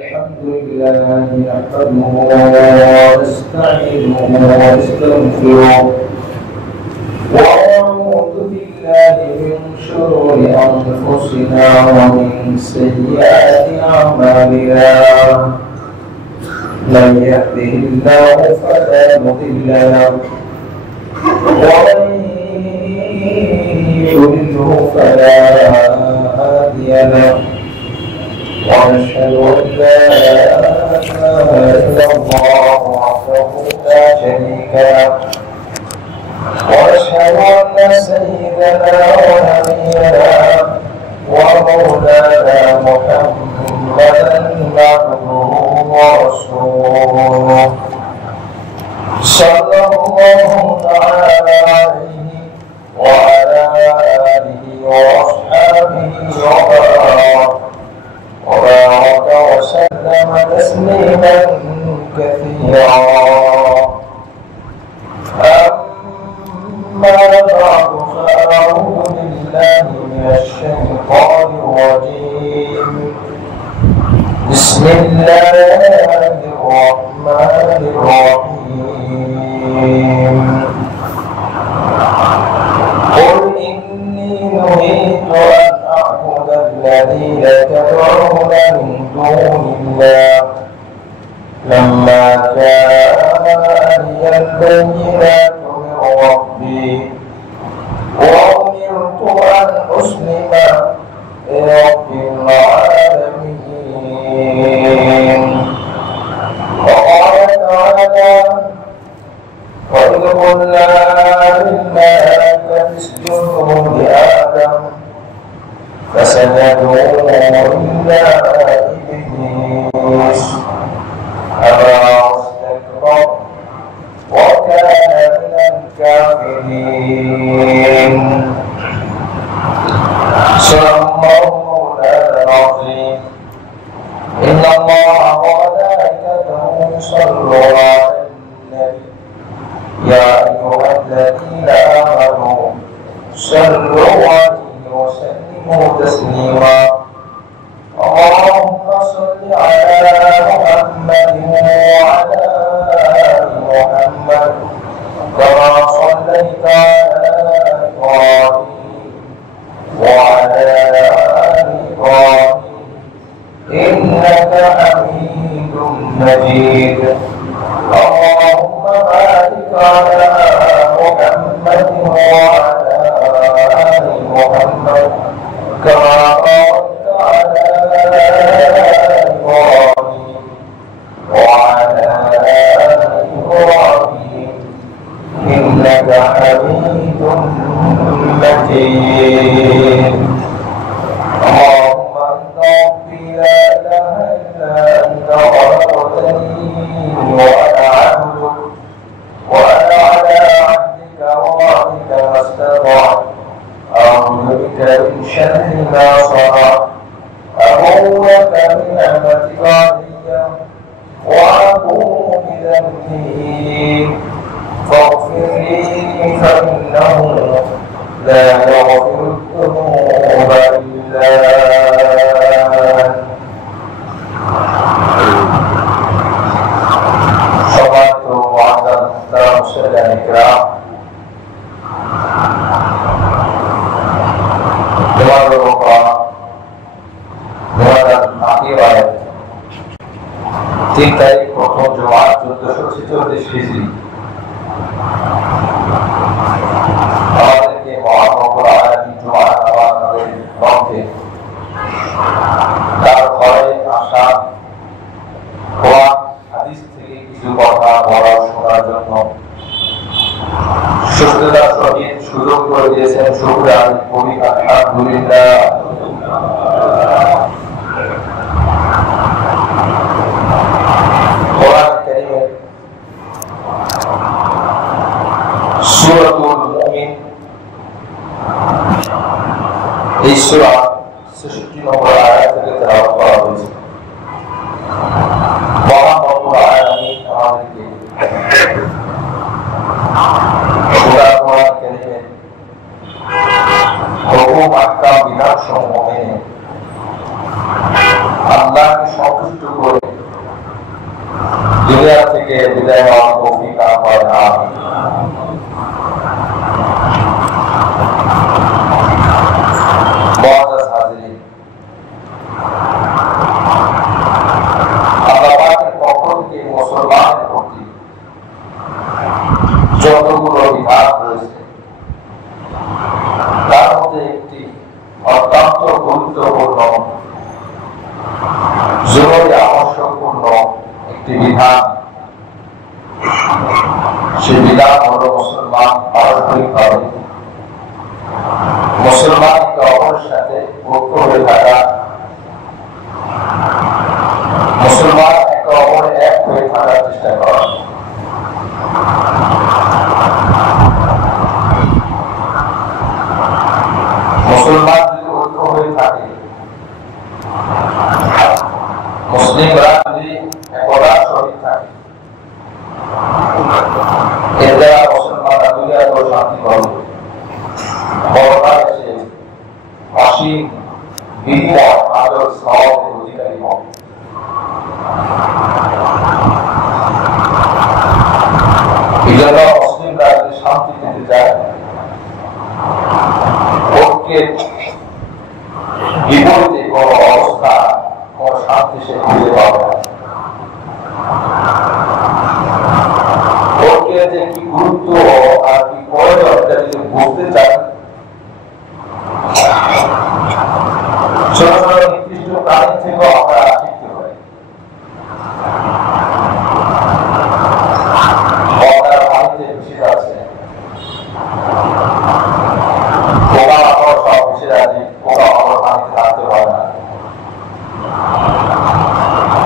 الحمد لله نحمده ونستعينه ونستغفره ونعوذ بالله من شرور أنفسنا ومن سيئات أعمالنا من يهده الله فلا مضل له ومن يضلله فلا هادي له ونشهد أن لا إله إلا الله وحده لا شريك له ونشهد أن سيدنا ونبينا ومولانا محمدا عبده ورسوله صلى الله تعالى عليه وعلى آله وأصحابه وبارك وسلم تسليما كثيرا. أما بعد فأعوذ بالله من الشيطان الرجيم. بسم الله الرحمن الرحيم. قل إني نهيت أن أعبد الذين تدعون من دون الله لما جاءني البينات من ربي وأمرت أن أسلم لرب العالمين. وقال تعالى: وإذ قلنا للملائكة اسجدوا لآدم فسجدوا إلا إبليس أبى واستكبر وكان من الكافرين. صدق الله مولانا العظيم. إن الله وملائكته يصلون على النبي يا أيها الذين آمنوا صلوا عليه وسلموا تسليما. اللهم صل على محمد وعلى آل محمد كما صليت على إبراهيم وعلى آل إبراهيم إنك حميد مجيد. اللهم بارك على محمد وعلى آل محمد كما باركت على إبراهيم وعلى آل إبراهيم إنك حميد مجيد. اللهم أنت ربي لا إله إلا أنت خلقتني وأنا عبدك وأنا على عهدك ووعدك ما استطعت. أعوذ بك من شر ما صنعت. أبوء لك بنعمتك علي وأبوء بذنبي فاغفر لي فإنه لا يغفر الذنوب إلا أنت. সম্মানিত মুসলিম کرام, তোমাদের উপর 3 তারিখ প্রথম জুমা 1446 হিজরি আমাদেরকে মহানগর আয়াতি জুমা নামাজের মধ্যে তার ঘরে আসা কোরআন হাদিস থেকে কিছু কথা বলা শোনার জন্য সুস্থতার সহিত সুযোগ করে দিয়েছেন। শুকরান কবি আলহামদুলিল্লাহ। কোরআন কারীমের সূরাতুল মুমিন এই সূরা 66 নম্বর আয়াত থেকে তেলাওয়াত করা হয়েছে। মহান রব্বুল আলামিন আমাদেরকে কোরআন কারীমের হুকুম আহকাম বিধান সমূহ মেনে আল্লাহকে সন্তুষ্ট করে দুনিয়া থেকে বিদায় হওয়ার তৌফিক দান করেন। আমিন। মুআজ্জাজ হাজিরিন, আল্লাহ পাকের পক্ষ থেকে মুসলমানের প্রতি যতগুলো বিধান রয়েছে তার মধ্যে একটি অত্যন্ত গুরুত্বপূর্ণ, জরুরি, আবশ্যকপূর্ণ একটি বিধান। সেই বিধান হল মুসলমান পারস্পরিকভাবে মুসলমান একে অপরের সাথে ঐক্য হয়ে থাকা, মুসলমান একে অপরের এক হয়ে থাকার চেষ্টা করা। মুসলমান যদি ঐক্য হয়ে থাকে, মুসলিমরা যদি একতার সহিত থাকে, এর দ্বারা মুসলমানরা দুনিয়াতেও শান্তি পাবে, বড়তার এসে অসীম বিনিময় আদর সওয়াবের অধিকারী হবে। এই জন্য মুসলিমরা যদি শান্তি পেতে চায়, ঐক্যের বিপরীতে কোন অবস্থা, কোন শান্তি সে খুঁজে পাবে না। ঐক্যের যে কি গুরুত্ব আর কি প্রয়োজন এটা যদি বুঝতে চান, ছোট ছোট নির্দিষ্ট প্রাণী থেকেও আমরা শিখতে পারি। বড়ার পানিতে ভেসে যাচ্ছে, পোকা মাকড় সব ভেসে যাচ্ছে, পোকা মাকড় পানিতে থাকতে পারে না।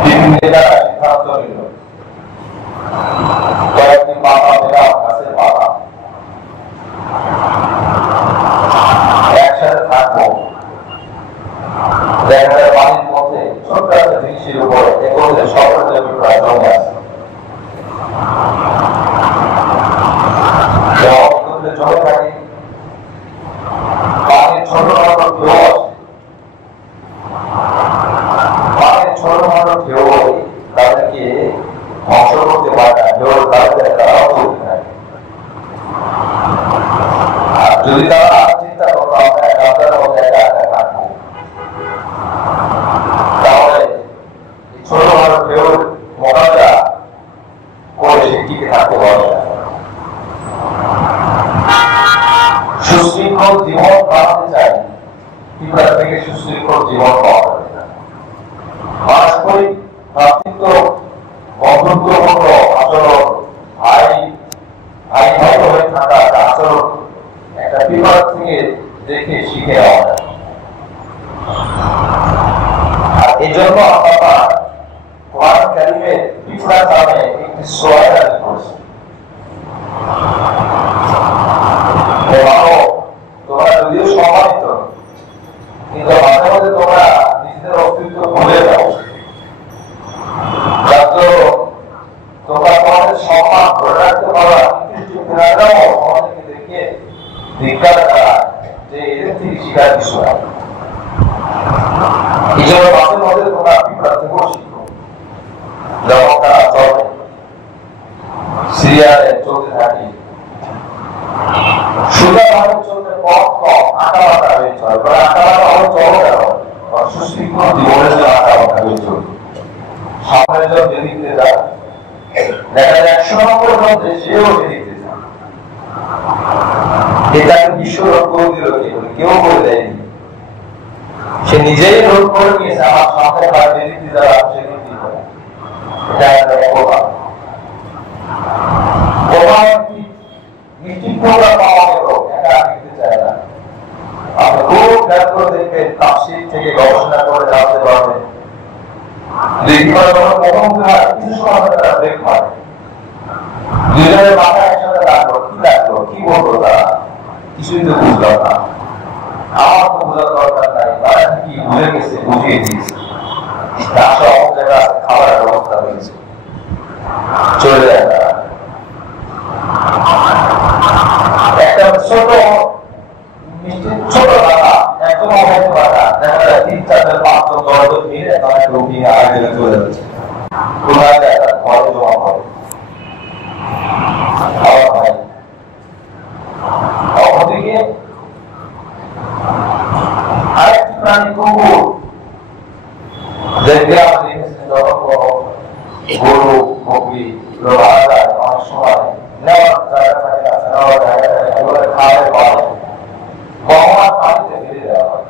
বিভিন্ন জায়গায় সিদ্ধান্ত নিল কয়েকটি পাতা দিলাম, গাছের পাতা একসাথে থাকবো, দেখা যায় পানির মধ্যে ছোট্ট একটা জিনিসের উপরে একত্রে সকলের অভিপ্রায় জমে আছে। একত্রে জমে থাকে, পানির ছোট ছোট ঢেউ আছে, পানির ছোট ছোট ঢেউ তাদেরকে ধ্বংস করতে পারে না, ঢেউ তাদের তারাও চলতে থাকে। আর যদি তারা চিন্তা করতো আমরা একান্তের মধ্যে একা একা থাকবো, তাহলে ছোট বড় ঢেউ মোকাবেলা করে সে টিকে থাকতে পারবে না। সুশৃঙ্খল জীবন বানাতে চাই, পিঁপড়া থেকে সুশৃঙ্খল জীবন পাওয়া যাবে না। পারস্পরিক ভ্রাতৃত্ব, বন্ধুত্বপূর্ণ আচরণ, ভাই ভাই ভাই হয়ে থাকা আচরণ একটা পিঁপড়া থেকে দেখে শিখে নেওয়া যায়। আর এই জন্য আপনারা কোরআন কারিমে পিঁপড়া নামে একটি সূরা নাযিল করেছেন। তোমরা যদিও সম্মানিত, কিন্তু মাঝে মাঝে তোমরা নিজেদের অস্তিত্ব ভুলে যাও, যার জন্য তোমরা তোমাদের সম্মান ধরে রাখতে পারো। নির্দিষ্ট প্রেরণাও আমাদেরকে দেখে ধিক্কার করা যে এদের থেকে শিকার কিছু না। এই জন্য মাঝে মাঝে তোমরা পিঁপড়া থেকেও শিখো। যখন তারা চলে, সিরিয়ালে চলতে থাকি, সোজাভাবে চলতে পথ কম, আঁকা বাঁকা হয়ে চলে। আঁকা বাঁকা হয়ে চলো কেন? সুশৃঙ্খল জীবনের জন্য আঁকা বাঁকা হয়ে চলবে। সামনের জন যেদিকে যায়, দেখা যায় 100 নম্বর মধ্যে সেও যেদিকে যায়। এটাকে বিশ্ব রোধ করে দিল কেউ করে দেয়নি, সে নিজেই রোধ করে নিয়েছে। আমার সামনে বা যেদিকে যারা সেদিকে করে, এটা একটা অপরাধ। পাওয়া গেল, একা নিতে চায় না। আপনি খুব খেয়াল করে দেখবেন, তাফসীর থেকে গবেষণা করে জানতে পারবেন, কিছু সময় তারা ব্রেক মারে, দুজনের মাথা একসাথে লাগলো, কি লাগলো, কি বলবো তারা, কিছুই তো বুঝলাম না। আমার তো বোঝার দরকার নাই, তারা কি ভুলে গেছে, বুঝিয়ে দিয়েছে। আসলে অনেক জায়গায় খাবারের ব্যবস্থা হয়েছে, চলে যায় তারা। একটা ছোট ছোট টাকা, একদম অবৈধ টাকা, দেখা যায় 3, 4, 5, 10 মিলে তারা কেউ কিনে আগে চলে যাচ্ছে। কোথায় একটা ঘরে জমা গ্রামে দেখেছেন যখন গরু বকরি মারা যায় অনেক সময় নেওয়ার জায়গা থাকে না, নেওয়ার জায়গা থাকে না, ওগুলো খাওয়ার পাওয়া ভগবান পানিতে ফেলে দেওয়া হয়,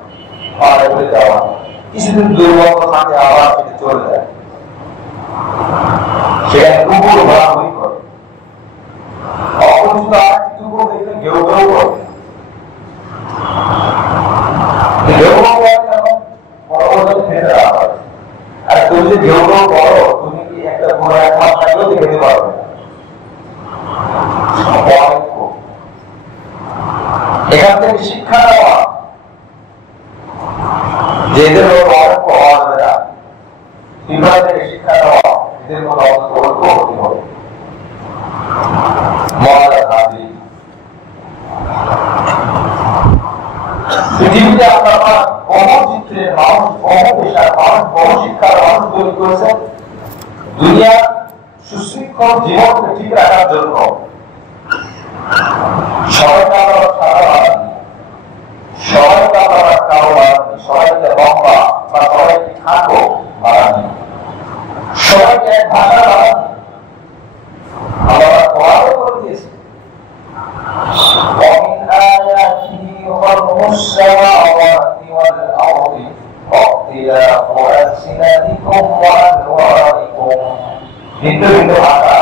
পাড়ে ফেলে দেওয়া হয়, কিছুদিন দুর্গন্ধ থাকে আবার সেটা চলে যায়, সেখানে কুকুর ঘোরাঘুরি করে, অপরিচিত আর একটি কুকুর দেখলে ঘেউ ঘেউ করে, ঘেউ ঘেউ করে যখন পরবর্তী ফেলে দেওয়া হয়। আর তুমি যদি ঘেউ ঘেউ করো, তুমি কি একটা ঘোড়া এক মাস থাকলেও খেতে পারবে না। এখান থেকে শিক্ষা নেওয়া যে এদের অনেক পাওয়া যাবে না, বিভাগ থেকে শিক্ষা নেওয়া এদের মধ্যে অন্তর্ভুক্ত হবে। পৃথিবীতে আপনারা বহু চিত্রের মানুষ, বহু পেশার মানুষ, বহু শিক্ষার মানুষ তৈরি করেছেন দুনিয়া সুশৃঙ্খল জীবনকে ঠিক রাখার জন্য। সবাইকে আমরা সারা বানাননি, সবাইকে আমরা কারো বানাননি, সবাইকে লম্বা বা সবাইকে খাটো বানাননি, সবাইকে এক ভাষা বানাননি, আমরা কোরআনে করে দিয়েছি ومن آياته خلق السماوات والأرض واختلاف ألسنتكم وألوانكم ভিন্ন ভিন্ন ভাষা,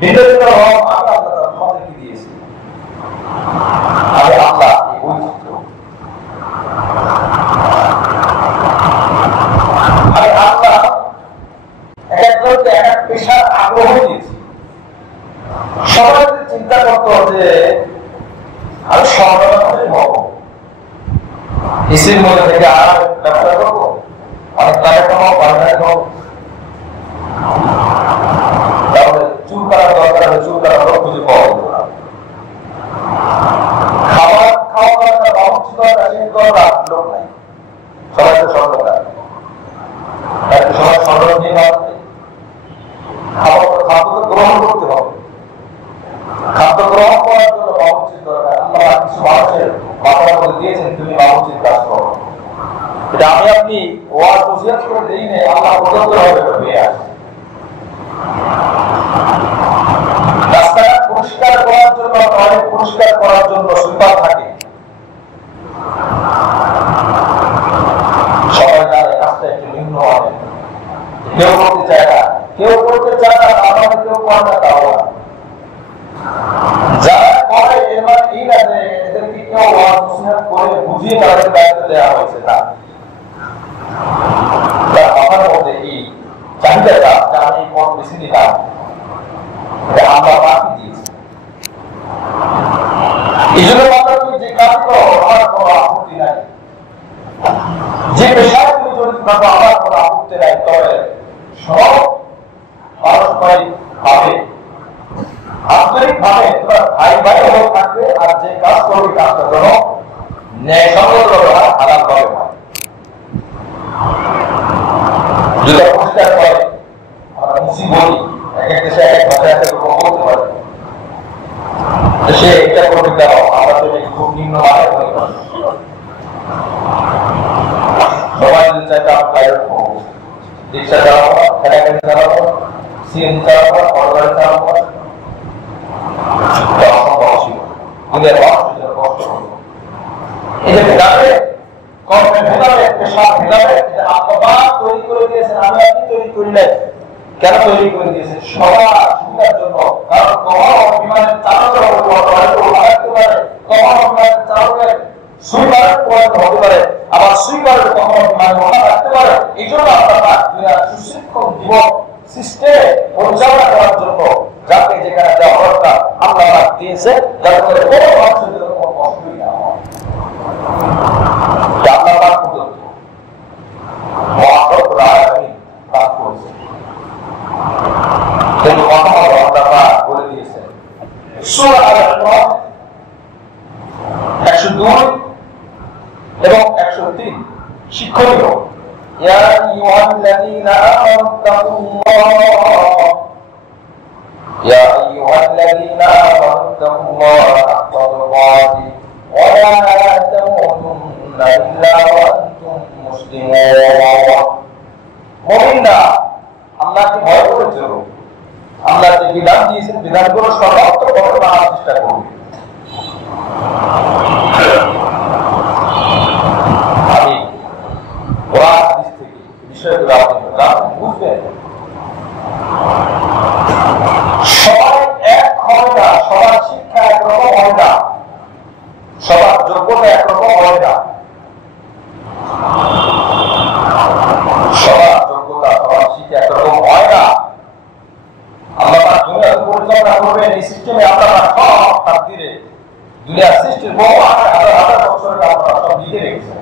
ভিন্ন ভিন্ন রং আমি আল্লাহ তোমাদেরকে দিয়েছি। আমি আল্লাহ এই বৈচিত্র্য, আমি আল্লাহ এক একজনকে এক এক পেশার আগ্রহ দিয়েছি। সবাই চিন্তা করতো যে আমি সমাধান হবো, ইসির মধ্যে থেকে আর ব্যবসা করবো, অনেক টাকা কামাবো, বাজারে হবো, তাহলে চুল কাটার দরকার হলে চুল কাটার খুঁজে পাওয়া যেত না। খাবার খাওয়া দরকার, বাবুর্চি দরকার, সেই দরকার লোক নাই, সবাই তো সরকার, সবাই সরকার নিয়ে খাবার খাদ্য তো গ্রহণ করতে হবে, খাদ্য গ্রহণ করার জন্য বাবুর্চির দরকার। আল্লাহ কিছু মানুষের মাথার মধ্যে দিয়েছেন, তুমি বাবুর্চির কাজ করো। এটা আমি আপনি ওয়াজ নসিহত করে দেই না, আল্লাহ প্রদত্ত হবে হয়ে আসে। রাস্তাঘাট পরিষ্কার করার জন্য, টয়লেট পরিষ্কার করার জন্য সুইপার থাকে, সবাই জানে কাজটা একটু নিম্ন হবে, কেউ করতে চায় না, কেউ করতে চায় না, আমাদের কেউ করে না, তাও না। যারা করে এর মানে এই না যে এদেরকে কেউ ওয়াজ নসিহত করে বুঝিয়ে তাদের দায়িত্ব দেওয়া হয়েছে, না। তার মাথার মধ্যে এই চাহিদাটা যে আমি এই পথ বেছে নিলাম, আমরা বাকি দিয়েছি। এই জন্য তুমি যে কাজ করো আমার কোনো আপত্তি নাই, যে পেশায় তুমি জড়িত থাকো আমার কোনো আপত্তি নাই, তবে সব পারস্পরিক ভাবে আন্তরিক ভাবে তোমার ভাই ভাই হয়ে থাকবে, আর যে কাজ করবে কাজটা যেন ন্যায়সঙ্গত ব্যবহার, হালাল ভাবে হয়। যদি পরিষ্কার করে আমরা মুসি বলি, এক এক দেশে এক এক ভাষায় এক এক রকম বলতে পারে, সে এটা করবে কেন, আমরা তো খুব নিম্ন মানের মনে করি। সবাই যদি চাইতে আমরা পাইলট হবো, রিক্সা চালাবো, ঠেলাগাড়ি চালাবো, সিএনজি চালাবো, অটোগাড়ি চালাবো, অসম্ভব ছিল। দুনিয়ার মানুষের কষ্ট হলো, এই যে ভেদাবে কর্মে ভেদাবে, পেশা ভেদাবে, আল্লাহ তৈরি করে দিয়েছেন, আমি আপনি তৈরি করিলেন। কেন তৈরি করে দিয়েছেন? সবার সুবিধার জন্য। কারণ তোমার বিমানের চালকের লাগতে পারে, তোমার বিমানের চালকের সুইপারের প্রয়োজন হতে পারে, আবার সুইপারের কখনো বিমানে ওঠা রাখতে পারে। এই জন্য আপনারা সুশৃঙ্খল জীবন সিস্টেম পরিচালনা করার জন্য যাকে যেখানে দেওয়া দরকার আল্লাহ দিয়েছে, যাতে করে কোনো মানুষের কোনো অসুবিধা না হয়। আল্লাহ প্রদত্ত মহাপ্রভুর আয়াতই লাভ করেছে। কিন্তু মহাম্মদ আল্লাহ বলে দিয়েছেন সূরা আল-ইমরান 102 এবং 103 শিক্ষণীয়। ইয়া আইয়ুহাল্লাযীনা আমানু তাকুল্লাহ ইয়া আইয়ুহাল্লাযীনা আমানু তাকুল্লাহ হাক্কা তুকাতিহি ওয়া লা তামুতুন্না ইল্লা ওয়া আনতুম মুসলিমুন। মুমিনরা আল্লাহকে ভয় করে চলুক, আল্লাহ যে বিধান দিয়েছেন বিধানগুলো সর্বাত্মকভাবে মানার চেষ্টা করবে। আমি কোরআন হাদিস থেকে বিষয়গুলো আপনি বুঝবেন। সবাই এক হয় না, সবার শিক্ষা একরকম হয় না, সবার যোগ্যতা একরকম হয় না, সবার যোগ্যতা সবার শিক্ষা একরকম হয় না। আল্লাহ দুনিয়াকে পরিচালনা করবেন এই সিস্টেমে। আপনারা সব তাকদীরে দুনিয়ার সৃষ্টির বহু হাজার হাজার বছরের আপনারা সব লিখে রেখেছেন।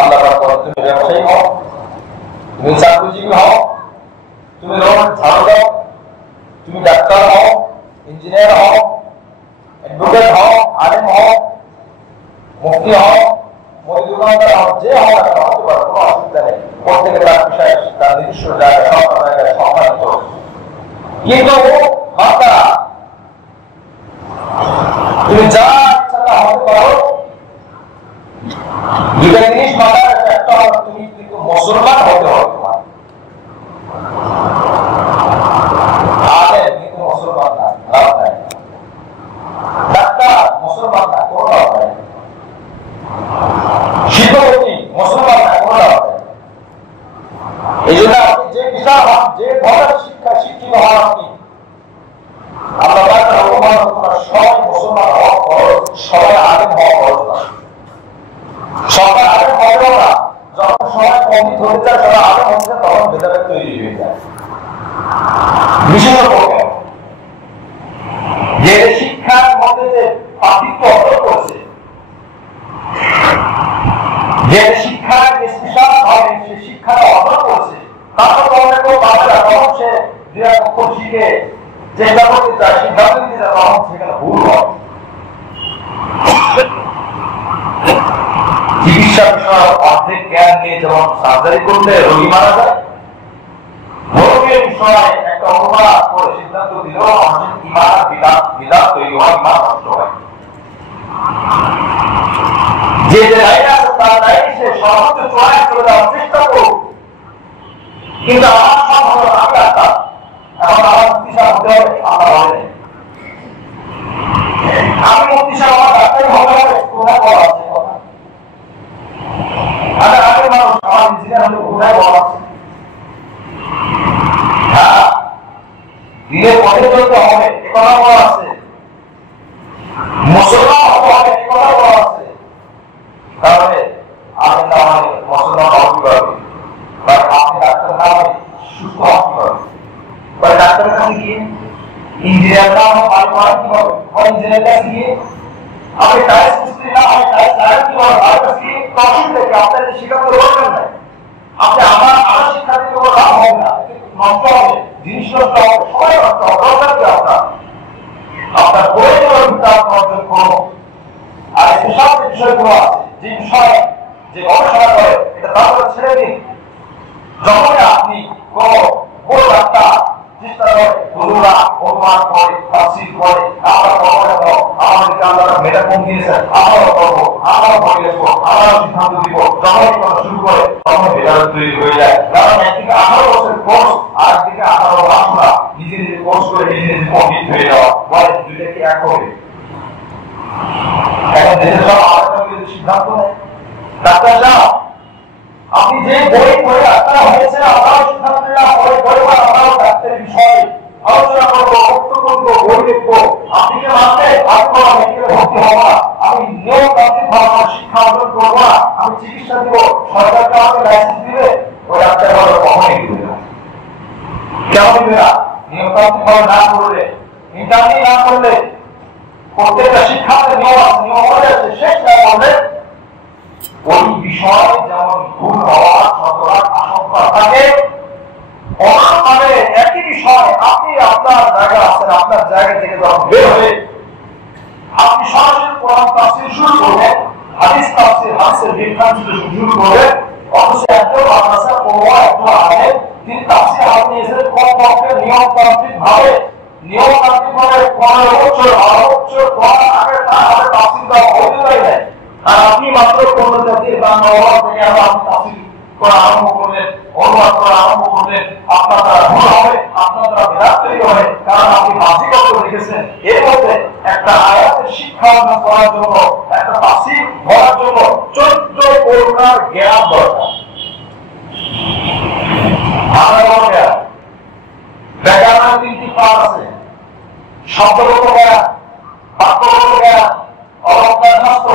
আল্লাহ তুমি ব্যবসায়ী হও, তুমি চাকরিজীবী হও, তুমি রোড ঝাড়ু দাও, তুমি ডাক্তার হও, ইঞ্জিনিয়ার হও, অ্যাডভোকেট হও, আলেম হও, মুফতি হও, মুদি দোকানদার হও, যে হও না কেন হতে পারো, কোনো অসুবিধা নেই। প্রত্যেকে তার বিষয়ে তার নিজস্ব জায়গায় সব জায়গায় সম্মানিত। কিন্তু মাতা তুমি যা ইচ্ছা তা হতে পারো, দুটা জিনিস মাথায় রাখো। একটা হলো তুমি কিন্তু মুসলমান হতে হবে, তোমার আলেম কিন্তু মুসলমান না, লাভ নাই। ডাক্তার মুসলমান না, কোনো লাভ নাই। শিক্ষকী মুসলমান না, কোনো লাভ নাই। এই জন্য আপনি যে বিষয় হন, যে ধরনের শিক্ষা শিক্ষিত হন, আপনি আল্লাহ সবাই মুসলমান হওয়া খরচ, সবাই আলেম হওয়া খরচ না। সবাই আলেম হবেও না। যখন সবাই পণ্ডিত হতে যায়, সবাই আলেম হচ্ছে, তখন ভেদাভেদ তৈরি হয়ে যায়। বিশেষত যে শিক্ষার মধ্যে যে পার্থক্য অর্জন করছে, যে শিক্ষার স্পেশাল ভাবে সে শিক্ষাটা অর্জন করছে, তারপর অনেকেও পাবে না, তখন সে দুই শিখে চেষ্টা করতে চায়, সিদ্ধান্ত নিতে চায়, তখন সেখানে ভুল হয়। চিকিৎসা বিষয়ক অর্ধেক জ্ঞান নিয়ে যেমন সার্জারি করলে রোগী মারা যায়, ধর্মীয় বিষয়ে একটা অনুবাদ করে সিদ্ধান্ত দিলেও মানুষের ইমান বিধান তৈরি হয়, ইমান নষ্ট হয়। যে লাইন আছে তার লাইন সে সর্বোচ্চ চড়াই করে দেওয়ার চেষ্টা করুক। কিন্তু আমার সব হলো আমি আত্মা, এখন আমার মুক্তি সাহেব হতে হবে, আমার হবে আমি মুক্তি সাহেব আমার ডাক্তারি হতে হবে, কোথায় বলা আছে কথা? আগের মানুষ আমার ইঞ্জিনিয়ার হলে কোথায় বলা আছে? হ্যাঁ, দিনের পথে চলতে হবে, এ কথা বলা আছে। মুসলমান হতে হবে, এ কথা বলা আছে। তাহলে আমি না হয় মুসলমান হওয়া কিভাবে? আপনি ডাক্তার না হয় সুস্থ হওয়া কিভাবে? ডাক্তারের কাছে গিয়ে ইঞ্জিনিয়ার না হয় বাড়ি করা কিভাবে? ইঞ্জিনিয়ার কাছে গিয়ে আপনি টাইলস মিস্ত্রি না হয় টাইলস লাগাতে কিভাবে? তার কাছে গিয়ে অসুবিধা কি? আপনার শিক্ষাতে দরকার নাই। আপনি আমার শিক্ষা দিতে কোনো লাভ হবে না, নষ্ট হবে, জিনিস নষ্ট হবে, সবাই নষ্ট হবে, দরকার কি আপনার প্রয়োজন অর্জন করুন। আর স্পেশাল যে বিষয়গুলো আছে, যে বিষয়ে যে গবেষণা করে, এটা তারপরে ছেড়ে দিন। যখন আপনি কোন বড় একটা চেষ্টা করে, গুরুরা অনুমান করে, তাফসীর করে, আমরা করবো, আমাদেরকে আল্লাহ মেধা কম দিয়েছেন, আমরাও করবো, আমরাও ভয় দেখবো, আমরাও সিদ্ধান্ত দিব, যখনই করা শুরু করে তখন ভেদাভেদ তৈরি হয়ে যায়। কারণ একদিকে 18 বছরের কোর্স, আর একদিকে 18 মাস না, নিজে নিজে কোর্স করে নিজে নিজে কমপ্লিট হয়ে যাওয়া, বলে দুইটাকে এক হবে। এখন দেশের সব আলোচনা কিন্তু সিদ্ধান্ত নেয় ডাক্তার যাও, আপনি যে বই পড়ে ডাক্তার হয়েছে, আমরাও সিদ্ধান্ত নিলাম বই পড়বো, আমরাও ডাক্তারের বিষয়ে আলোচনা করবো, বক্তব্য করবো, বই লিখবো। আপনি কি মানতে আপনি মেডিকেলে ভর্তি হবো না, আমি নিয়মতান্ত্রিক ভাবে শিক্ষা অর্জন করবো না, আমি চিকিৎসা দিব, সরকারকে আমাকে লাইসেন্স দিবে, ওই ডাক্তার বলে কখনই দিবে না। কেন দিবে না? নিয়মতান্ত্রিক ভাবে না করলে, ইন্টারনি না করলে, প্রত্যেকটা শিক্ষাতে নিয়ম আছে, নিয়ম হয়ে যাচ্ছে, শেষ না করলে ওই বিষয় যেমন ভুল হওয়ার শতভাগ আশঙ্কা থাকে, অন্যভাবে একই বিষয় আপনি আপনার জায়গা আছেন, আপনার জায়গা থেকে যখন বের হয়ে আপনি সরাসরি কোরআন তাফসীর শুরু করবেন, হাদিস তাফসীর, হাদিসের ব্যাখ্যা শুরু করবেন, অথচ একজন মাদ্রাসা পড়ুয়া একজন আলেম তিনি তাফসীর হাতে নিয়েছেন কমপক্ষে নিয়মতান্ত্রিক ভাবে 15 বছর 12 বছর কোরআন আগে তার হাতে তাফসীর দেওয়া হতে পারে না। আর আপনি মাত্র 15 জাতির বাংলা থেকে আপনি তাফসীর করা আরম্ভ করলেন, অনুবাদ করা আরম্ভ করলেন, আপনার দ্বারা ভুল হবে, আপনার দ্বারা বিদাত তৈরি হবে, কারণ আপনি বাহ্যিকত্ব রেখেছেন। এর মধ্যে একটা আয়াতের শিক্ষা অর্জন করার জন্য, একটা তাফসীর পড়ার জন্য 14 প্রকার জ্ঞান দরকার। ব্যাকরণের 3টি পাঠ আছে, শব্দগত জ্ঞান, বাক্যগত জ্ঞান, অলঙ্কার শাস্ত্র,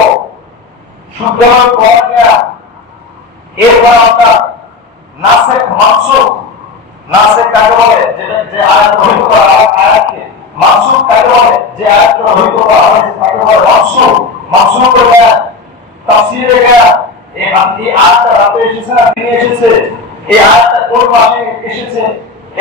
শুদ্ধভাবে পড়ার জ্ঞান। এরপর আপনার নাসেখ মানসুখ, নাসেখ কাকে বলে, যে আয়াত রহিত করা আয়াতকে, মানসুখ কাকে বলে, যে আয়াত রহিত করা হয়েছে তাকে বলে মানসুখ, মানসুখের জ্ঞান, তাফসীরের জ্ঞান। এই আয়াতটা রাতে এসেছে না দিনে এসেছে, এই আয়াতটা কোন মাসে এসেছে,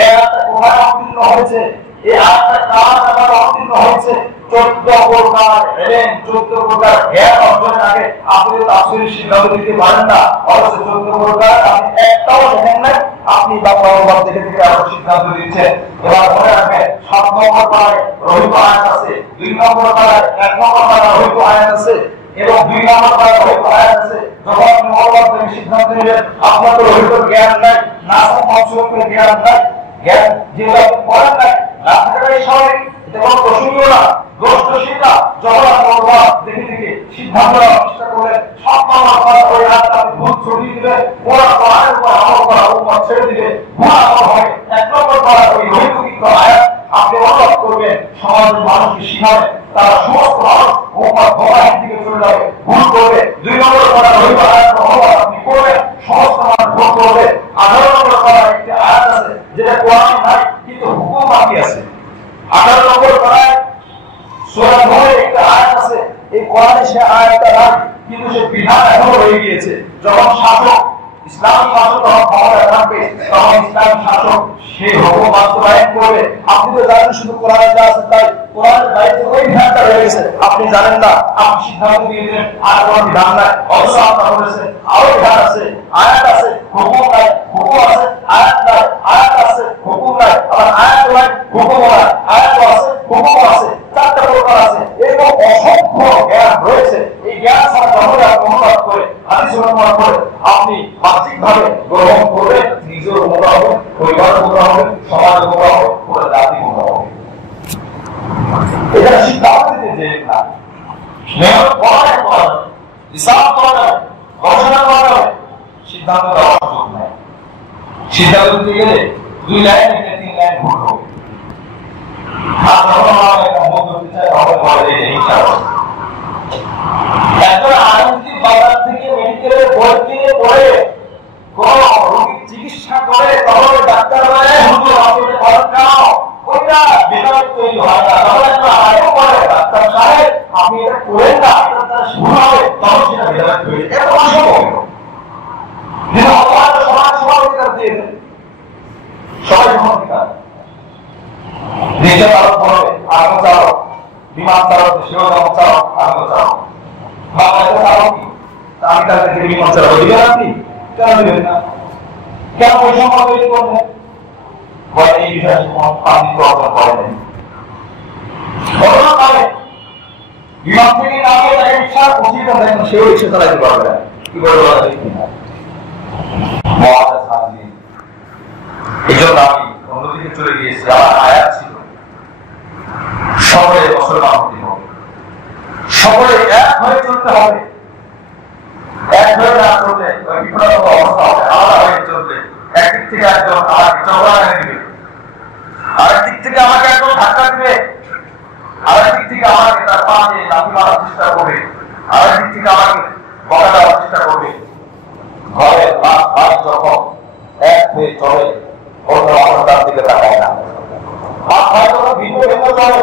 এই আয়াতটা কোথায় অবতীর্ণ হয়েছে, এই আয়াতটা কার দ্বারা অবতীর্ণ হয়েছে, 14 প্রকার এলেন, 14 প্রকার জ্ঞান অর্জনের আগে আপনি তাফসীরের সিদ্ধান্ত দিতে পারেন না। অথচ 14 প্রকার আপনি একটাও দেখেন না, আপনি বাংলা অনুবাদ দেখে দেখে আপনার সিদ্ধান্ত দিচ্ছেন। এবার মনে রাখবেন, 7 নম্বর পারায় রহিত আয়াত আছে, 2 নম্বর পারায় 1 নম্বর পারায় রহিত আয়াত আছে এবং 2 নম্বর পারায় রহিত আয়াত আছে। যখন আপনি অনুবাদ থেকে সিদ্ধান্ত নেবেন, আপনার তো রহিত জ্ঞান নাই, নাসেখ মানসুখের জ্ঞান নাই, জ্ঞান যেটা আপনি পড়েন নাই, না থাকাটাই স্বাভাবিক, এটা কোনো প্রশ্নই না, দোষ দোষী না। যখন আপনি অনুবাদ দেখে দেখে সিদ্ধান্ত নেওয়ার চেষ্টা করলেন, 7 নম্বর পারা ওই আয়াতটা আপনি ভুল ছড়িয়ে দিবেন, পুরো কোরআনের উপর আমল করা উম্মত ছেড়ে দিবে, ভুল আমল হয়। 1 নম্বর পারা ওই রহিত আয়াত আপনি অনুবাদ করবেন, সমাজের মানুষকে শিখাবেন, তারা সমস্ত মানুষ উম্মত গোমরাহির দিকে চলে যাবে, ভুল করবে। 2 নম্বর পারা রহিত আয়াত অনুবাদ আপনি করবেন, সমস্ত মানুষ ভুল করবে। 18 নম্বর পারা একটি আয়াত আছে যেটা কোরআনে নাই কিন্তু হুকুম বাকি আছে। 18 নম্বর পারায় সূরা নূরের একটা আয়াত আছে, এই কোরআনে সে আয়াতটা নাই কিন্তু সে বিধান এখনো রয়ে গিয়েছে। যখন শাসক, ইসলামী শাসক যখন ক্ষমতায় থাকবে, তখন ইসলামী শাসক সেই হুকুম বাস্তবায়ন করবে। আপনি তো জানেন শুধু কোরআনে যা আছে তাই, কোরআনের দায়িত্ব ওই বিধানটা রয়ে গেছে, আপনি জানেন না, আপনি সিদ্ধান্ত দিয়ে দিলেন আর কোনো বিধান নাই। অথচ আপনার বলেছেন আরো বিধান আছে, আয়াত আছে, হুকুম নাই, হুকুম আছে, আয়াত নাই, আয়াত আছে, হুকুম নাই, আবার আয়াত নাই, হুকুম নাই, আয়াত আছে, হুকুম আছে, 4টা প্রকার আছে। এরকম অসংখ্য জ্ঞান রয়েছে। এই জ্ঞান ছাড়া যখন আপনি অনুবাদ করে, হাদিস অনুবাদ করে, আপনি বাহ্যিকভাবে গ্রহণ করবে, নিজের উপকার হবে, পরিবারের উপকার হবে, সমাজের উপকার হবে, পুরো জাতির উপকার হবে। এটা সিদ্ধান্ত দিতে যে না, মেহনত করা যাবে, হিসাব করা যাবে, গবেষণা করা যাবে, সিদ্ধান্ত দেওয়ার সুযোগ নেই। সিদ্ধান্ত দিতে গেলে 2 লাইন থেকে 3 লাইন ভুল হবে। আর যখন আমরা একটা মত দিতে চাই, তখন বলে যে হিসাব। একজন আইনজীবী বাজার থেকে মেডিকেলের বই কিনে পড়ে কোন রোগীর চিকিৎসা করে, তখন ডাক্তার বলে হুজুর আপনি এটা করেন কেন, ওইটা বিধান তৈরি হয় না। তখন একটা আইনও বলে ডাক্তার সাহেব আপনি এটা করেন না, এটা তার ভুল হবে, তখন সেটা বিধান তৈরি। এটা অসম্ভব। কিন্তু অপরাধ সমাজ সমাধিকার দিয়ে দেয়, সবাই সমাধিকার নিজে চালক করবে, আমিও চালক, বিমান চালক সেও যেমন চালক, আমিও চালক। বাংলাদেশের চালক কি, আমি তাদের থেকে বিমান চালক দিবেন আপনি, কেন দিবেন না? কেন ওই সম্পদ তৈরি করবেন? বলে এই বিষয়ে কোনো পাণ্ডিত্য অর্জন করেন। ঘটনাকালে বিমান থেকে নামিয়ে তাকে রিক্সা উচিত দেখেন, সেও রিক্সা চালাইতে পারবে না। কি করে বলা যায় কিনা? এই জন্য আমি অন্যদিকে চলে গিয়েছি। আমার আয়াত ছিল সকলে মুসলমান হতে হবে, সকলে এক হয়ে চলতে হবে। এক হয়ে না চললে ওই বিপদাপন্ন অবস্থা হবে, আলাদা হয়ে চললে একদিক থেকে একজন আমাকে চওড়া এনে দিবে, আরেক দিক থেকে আমাকে একজন ধাক্কা দিবে, আরেক দিক থেকে আমাকে তার পাশে লাথি মারার চেষ্টা করবে, আরেক দিক থেকে আমাকে বকা দেওয়ার চেষ্টা করবে। ঘরের লাশ ভাই যখন এক হয়ে চলে, অন্য অবস্থার দিকে তাকায় না। মাথায় যখন ভিন্ন ভিন্ন চলে,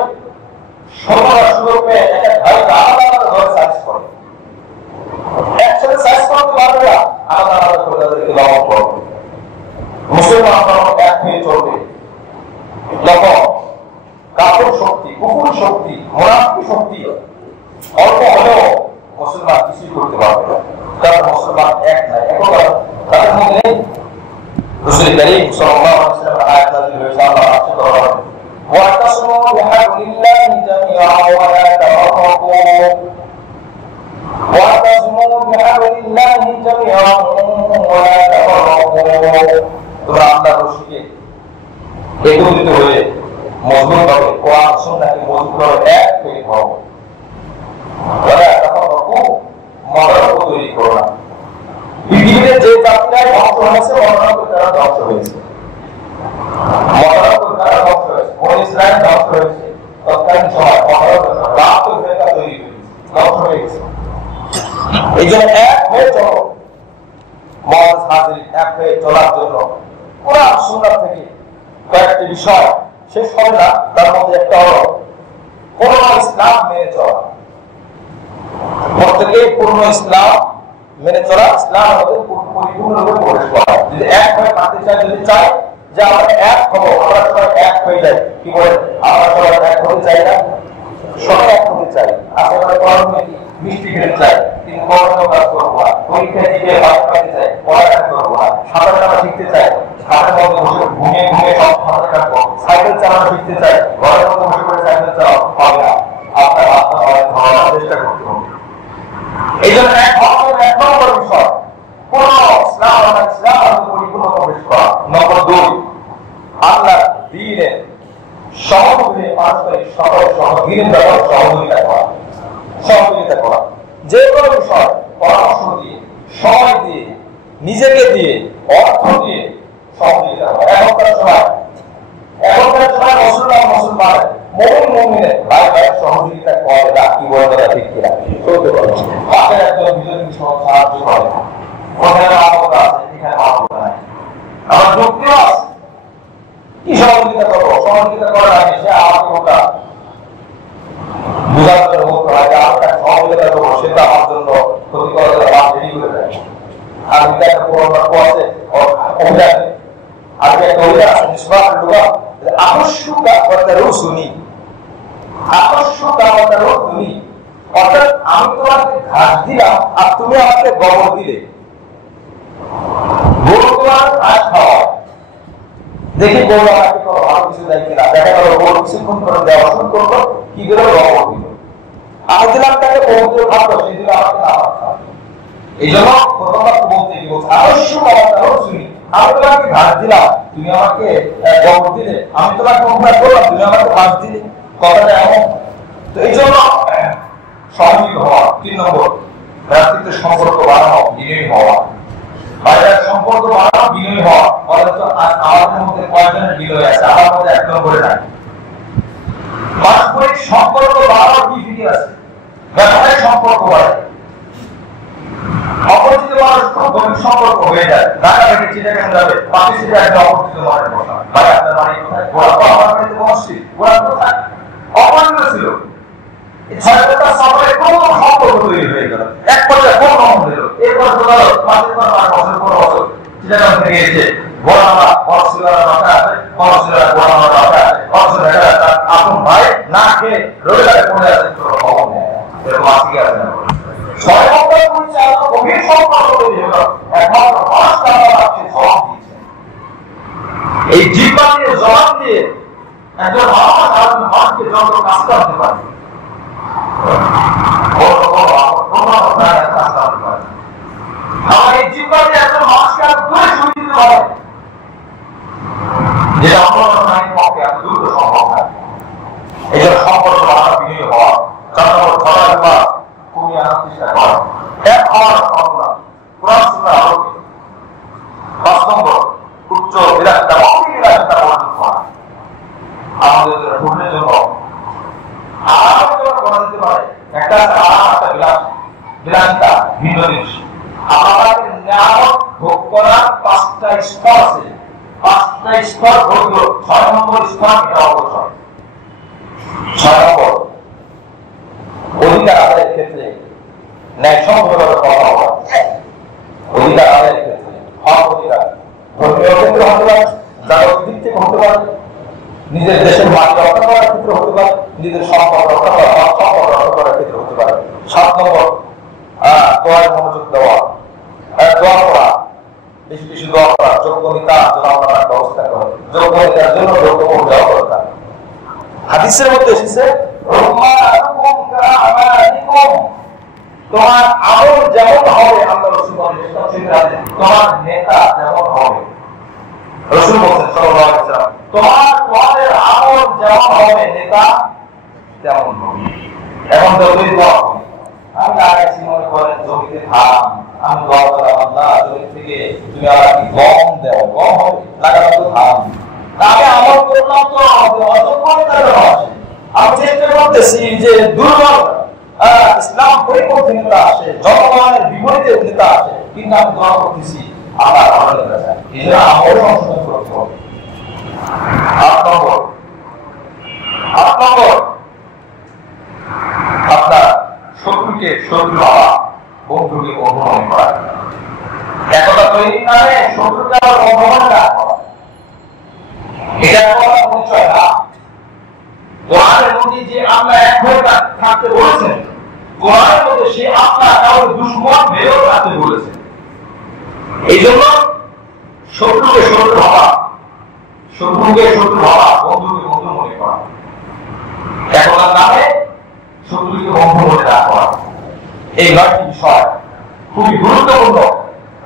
সর্বদা সুযোগ পেয়ে একটা ভাইকে আলাদা আলাদা ধরে সাইজ করে, একসাথে সাইজ করতে পারবে না, আলাদা আলাদা করে তাদেরকে লবণ করবে। মুসলমান যখন এক হয়ে চলবে, তখন কাপড় শক্তি, কুকুর শক্তি, মোরাক্কি শক্তি অল্প হলেও মুসলমান কিছুই করতে পারবে না, কারণ মুসলমান এক নাই, একবার তাদের মধ্যে রাসূল করিম সাল্লাল্লাহু আলাইহি ওয়াসাল্লাম আয়াত নাযিল হয়েছে। আল্লাহ রাসূল বলেন ওয়াতাসমু বিহাবলিল্লাহি জামিআ ওয়া লা তাফাররাকু, ওয়াতাসমু বিহাবিল্লাহি জামিআন ওয়া লা তাফাররাকু। তোমরা আল্লাহর রশিকে একত্রিত হয়ে মজবুতভাবে কোরআন সুন্নাহকে মজবুতভাবে এক হয়ে হও। ওয়া লা তাফাররাকু, মতভেদ তৈরি করো না। পৃথিবীতে যে জাতিরা ধ্বংস হয়েছে, মতভেদ তারা ধ্বংস হয়েছে, মতভেদ তারা ধ্বংস হয়েছে। বনি ইসরাইল ধ্বংস হয়েছে তৎকালীন সময়, মতভেদ রাত হয়ে তা তৈরি হয়েছে, ধ্বংস হয়ে গেছে। এই জন্য এক হয়ে চলো, মহাজ হাজির এক হয়ে চলার জন্য কোরআন সুন্নাহ থেকে কয়েকটি বিষয় শেষ হবে না। তার মধ্যে একটা হলো পূর্ণ ইসলাম মেনে চলা। প্রত্যেকে পূর্ণ ইসলাম মেনে চলা, ইসলাম আমাদের পরিপূর্ণরূপে প্রবেশ করা। যদি এক হয়ে মানতে চাই, যদি চাই যে আমরা এক হবো, আমরা সবাই এক হয়ে যাই, কি বলে আমরা সবাই এক হতে চাই না? সবাই এক হতে চাই। আসলে কর্মে মিষ্টি খেতে চাই, কিন্তু কর্মেও কাজ করবো না। পরীক্ষা দিতে পাস করতে চাই, পড়ালেখা করবো না। সাঁতার কাটা শিখতে চাই, ঘাটের মধ্যে বসে ঘুমিয়ে ঘুমিয়ে সব সাঁতার কাটবো। সাইকেল চালানো শিখতে চাই, ঘরের মধ্যে বসে করে সাইকেল চালানো হবে না। আপনার ধরার চেষ্টা করতে হবে। এই জন্য এক নম্বর বিষয় কোন ইসলাম পরিপূর্ণ প্রবেশ করা। নম্বর 2, আল্লাহ দ্বীনের সহযোগী পারস্পরিক দিনের ব্যাপারে সহযোগিতা করা। যে কোনো বিষয় পরামর্শ দিয়ে, সময় দিয়ে, নিজেকে দিয়ে, অর্থ দিয়ে সহযোগিতা করা। এখনকার সময় মুসলমান মুমিনের ভাই ভাই সহযোগিতা করে না। কি বলে তারা ঠিক কিনা? সত্যি কথা। পাশে একজন বিজয়ী সাহায্য করে, কোথায় মানবতা আছে, এখানে মানবতা নাই। আমার যুক্তিও আছে, কি সহযোগিতা করবো? সহযোগিতা করার আগে সে আমাকে ওটা বোঝার জন্য বলতে হয় যে আমার কাছে সহযোগিতা করবো, সেটা আমার জন্য ক্ষতি করার জন্য আমার রেডি করে দেয়। আর একটা পুরোনো আছে অভিযান, আর একটা অভিযান আছে নিষ্পাপ লোক অর্থাৎ আমি তোমাকে ঘাস দিলাম আর তুমি আমাকে গোবর দিলে। গরু তোমার ঘাস খাওয়া, দেখি গরু আমাকে ভালো কিছু দেয় কিনা। দেখা গেল গরু কিছুক্ষণ করে দেওয়া শুরু করলো, কি দিল? গোবর দিল। আমি দিলাম তাকে পবিত্র খাদ্য, সে দিল আমাকে খাবার খাওয়া। এই জন্য প্রথমবার বলতে কি বলছে, আবশ্যক আমার শুনি। আমি তোমাকে ঘাস দিলাম, তুমি আমাকে গোবর দিলে। আমি তোমাকে উপকার করলাম, তুমি আমাকে ঘাস দিলে। কথাটা এমন। তো এই জন্য সহযোগী হওয়া। 3 নম্বর, ভ্রাতৃত্বের সম্পর্ক বাড়ানো, বিনয়ী হওয়া। ভাইয়ের সম্পর্ক বাড়ানো, বিনয়ী হওয়া। অথচ আমাদের মধ্যে কয়েকজনের বিনয় আছে, আমার মধ্যে 1 নম্বরে নাই। পারস্পরিক সম্পর্ক বাড়ানোর কি ফিকির আছে? ব্যবসায়িক সম্পর্ক বাড়ে, অপরিচিত মানুষ খুব গভীর সম্পর্ক হয়ে যায়। ঢাকা থেকে চিটাগাং যাবে, পাশে সিটে একটা অপরিচিত মানুষ বসা। ভাই আপনার বাড়ি কোথায়? গোড়া তো আমার বাড়িতে বসছি। গোড়া কোথায়? অপরিচিত ছিল। এই 6-7টা সফরে কোন সম্পর্ক তৈরি হয়ে গেল, এক পর্যায়ে কোন নাম দিল। এরপর বোঝা গেল 5 বছর 15 বছর চিটাগাং থেকে এসে গোড়া বড় ছিল রাখা আছে, বড় ছিল গোড়া রাখা আছে, বড় ছিল আপন ভাই না খেয়ে রোডে পড়ে আছে, খবর নেই। এরকম আজকে আছে না? 6 নম্বর পরিচয় গভীর সম্পর্ক তৈরি হলো, একমাত্র মানুষকে আল্লাহ আপনি জবাব দিয়েছেন। এই জিহ্বা দিয়ে জবাব দিয়ে একজন মানুষকে যত কাজ করতে পারে, আমার এই জিহ্বা দিয়ে একজন মানুষকে আরো দূরে সরিয়ে দিতে পারে, যেটা অন্য নারীর পক্ষে এত দ্রুত সম্ভব না। এই জন্য সম্পর্ক বাড়ানো, বিনয়ী হওয়া। 4 নম্বর, ধরা কমিয়ে আনার চেষ্টা করা, এক হওয়ার ক্ষমতা, কোরআন সুন্নাহর আলোকে। 5 নম্বর, উচ্চ বিলাসিতা বর্জন করা। আমাদের ভোটের জন্য আরামের জন্য করা যেতে পারে। একটা আরাম, একটা বিলাসিতা, ভিন্ন জিনিস। আমাদের নিয়ামত ভোগ করার 5টা স্তর আছে। 5টা স্তর হইল। 6 নম্বর স্তর এটা অবসর। 6 নম্বর, অধিকার আদায়ের ক্ষেত্রে ন্যায়সঙ্গতভাবে কথা বলা। অধিকার আদায়ের ক্ষেত্রে হক অধিকার ধর্মীয় ক্ষেত্রে হতে পারে, জাগতিক দিক থেকে হতে পারে, নিজের দেশের মাটি রক্ষা করার ক্ষেত্রে হতে পারে, নিজের সম্পদ রক্ষা করার ক্ষেত্রে হতে পারে। 7 নম্বর, দোয়ায় মনোযোগ দেওয়া, দোয়া করা, বেশি বেশি দোয়া করা, যোগ্য নেতার জন্য আপনার ব্যবস্থা করা, যোগ্য নেতার জন্য যোগ্য দেওয়া দরকার। হাদিসের মধ্যে এসেছে তোমার আমল যেমন হবে আল্লাহ রাসূল বলেন তোমার নেতা যেমন হবে। রাসূল বলেন সাল্লাল্লাহু আলাইহি ওয়াসাল্লাম তোমাদের আমল যেমন হবে নেতা তেমন হবে। এখন তো ওই দোয়া আমি লাগাইছি মনে করেন জমিতে ধান, আমি দোয়া করলাম আল্লাহ জমি থেকে তুমি আমাকে গম দাও, গম হবে লাগানো তো ধান, আমি আমল করলাম তো অসম্পূর্ণ আছে। আমি চেষ্টা করতেছি যে দুর্বল ইসলাম পরিপন্থী নেতা আসে, জনগণের বিপরীতে নেতা আসে, কিন্তু আমি দোয়া করতেছি আল্লাহ ভালো নেতা চাই, এই জন্য আমল সংশোধন করতে হবে। 8 নম্বর আপনার শত্রুকে শত্রু ভাবা, বন্ধুকে বন্ধু মনে করা। একতা তৈরি নামে শত্রুকে আবার বন্ধু মনে না করা, এটা কোনো পরিচয় না। কোরআনের মধ্যে যে আল্লাহ এক হয়ে থাকতে বলেছেন, কোরআনের মধ্যে সে আল্লাহ কাউকে দুশমন ভেবেও থাকতে বলেছেন। এই জন্য শত্রুকে শত্রু ভাবা, বন্ধুকে বন্ধু মনে করা, একতার নামে শত্রুকে বন্ধু মনে না করা, এই 9টি বিষয় খুবই গুরুত্বপূর্ণ।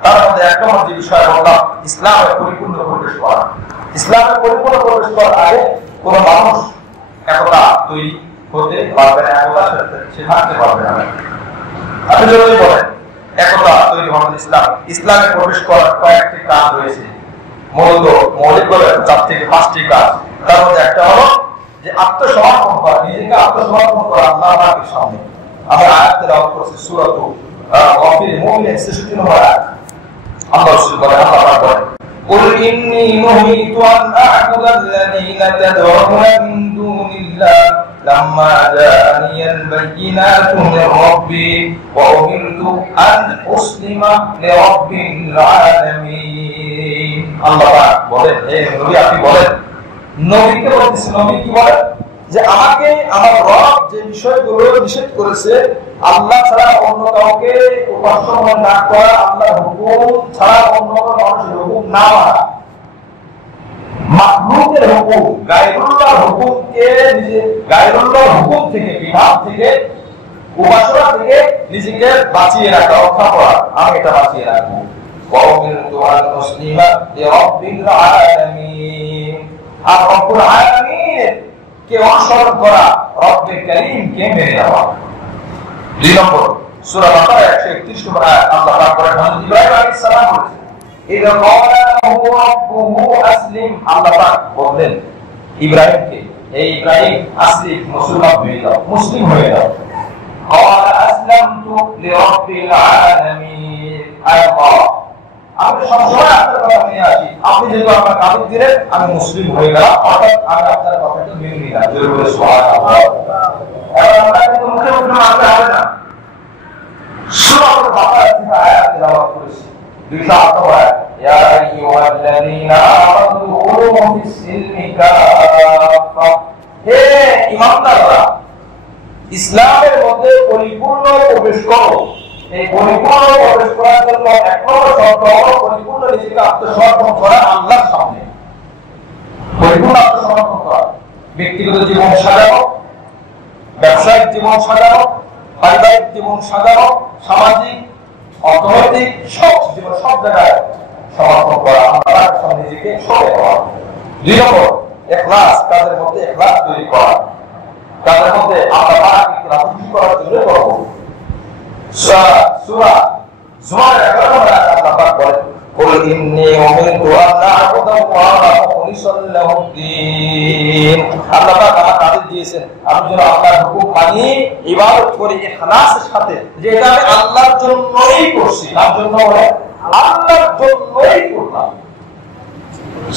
তার মধ্যে এক নম্বর যে বিষয় বললাম, ইসলামের পরিপূর্ণ প্রবেশ করা। ইসলামের পরিপূর্ণ প্রবেশ করার আগে কোন মানুষ একতা তৈরি হতে পারবে না, একতা সে থাকতে পারবে না। আপনি যদি বলেন একতা তৈরি হবে ইসলামে প্রবেশ করার কয়েকটি কাজ রয়েছে, মূলত মৌলিকভাবে 4 থেকে 5টি কাজ। তার মধ্যে একটা হলো যে আত্মসমর্পণ করা, নিজেকে আত্মসমর্পণ করা আল্লাহর সামনে। আমরা আয়াত তেলাওয়াত করছি সূরা গাফির মুমিন 66 নম্বর আয়াত। আল্লাহ রাসূল বলেন, আল্লাহ বলেন قل إني نهيت أن أعبد الذين تدعون من دون الله لما جاءني البينات من ربي وأمرت أن أسلم لرب العالمين। আল্লাহ বলেন, হে নবী আপনি বলেন, নবীকে বলতেছেন, নবী কি বলেন যে আমাকে আমার রব যে বিষয়গুলো নিষেধ করেছে, আল্লাহ ছাড়া অন্য কাউকে উপাস্য না করা, আল্লাহর হুকুম ছাড়া অন্য কোনো মানুষের হুকুম না মানা, মাখলুকের হুকুম গায়রুল্লাহর হুকুমকে গায়রুল্লাহর হুকুম থেকে, বিধান থেকে, উপাসনা থেকে নিজেকে বাঁচিয়ে রাখা, রক্ষা করা, আমি এটা বাঁচিয়ে রাখবো। وَأُمِرْتُ أَنْ أُسْلِمَ لِرَبِّ الْعَالَمِينَ। আর রব্বুল আলামিন কে অনুসরণ করা, রব্বে কারীম কে মেনে নেওয়া। 2 নম্বর সূরা বাকারা 131 নম্বর আয়াত আল্লাহ পাক বলেন, হযরত ইব্রাহিম আলাইহিস সালাম বলেছেন, ইযা ক্বালা লাহু রাব্বুহু আসলিম, আল্লাহ পাক বললেন ইব্রাহিমকে, এই ইব্রাহিম আসলিম, মুসলমান হয়ে যাও, মুসলিম হয়ে যাও। ক্বালা আসলামতু লিরাব্বিল আলামিন। আল্লাহ আমি সবসময় আপনার কথা নিয়ে আসি, আপনি যেহেতু আপনার কাবিল দিলেন আমি মুসলিম হয়ে গেলাম, অর্থাৎ আমি আপনার কথাকে মেনে নিলাম। জোরে বলে সুবহানাল্লাহ। এখন আমরা কিন্তু মুখে মুখে মানতে হবে না। সূরা বাকারা থেকে আয়াত তেলাওয়াত করেছি 208 আয়াত, ইয়া আইয়ুহাল্লাযীনা আমানু দুখুলু ফিস সিলমি কাফা। হে ঈমানদাররা, ইসলামের মধ্যে পরিপূর্ণ প্রবেশ করো। এই পরিপূর্ণ প্রবেশ করার জন্য এক নম্বর শর্ত হলো পরিপূর্ণ নিজেকে আত্মসমর্পণ করা আল্লাহর সামনে। পরিপূর্ণ আত্মসমর্পণ করা, ব্যক্তিগত জীবন সাজানো, ব্যবসায়িক জীবন সাজানো, পারিবারিক জীবন সাজানো, সামাজিক, অর্থনৈতিক সব জীবন, সব জায়গায় সমর্পণ করা, আল্লাহর সামনে নিজেকে সঁপে দেওয়া। 2 নম্বর ইখলাস, কাজের মধ্যে ইখলাস তৈরি করা, কাজের মধ্যে আল্লাহ পাককে রাজি করার জন্য করব। সূরা জুমার 11 নম্বর আয়াত আল্লাহ পাক বলেন, কুল ইন্নী উমিরতু আন আ'বুদাল্লাহা মুখলিসান লাহুদ-দ্বীন। আল্লাহ পাক আমাকে আদেশ দিয়েছেন আমি যেন আল্লাহর হুকুম মানি, ইবাদত করি ইখলাসের সাথে, যে এটা আমি আল্লাহর জন্যই করছি, তার জন্য বলে আল্লাহর জন্যই করলাম।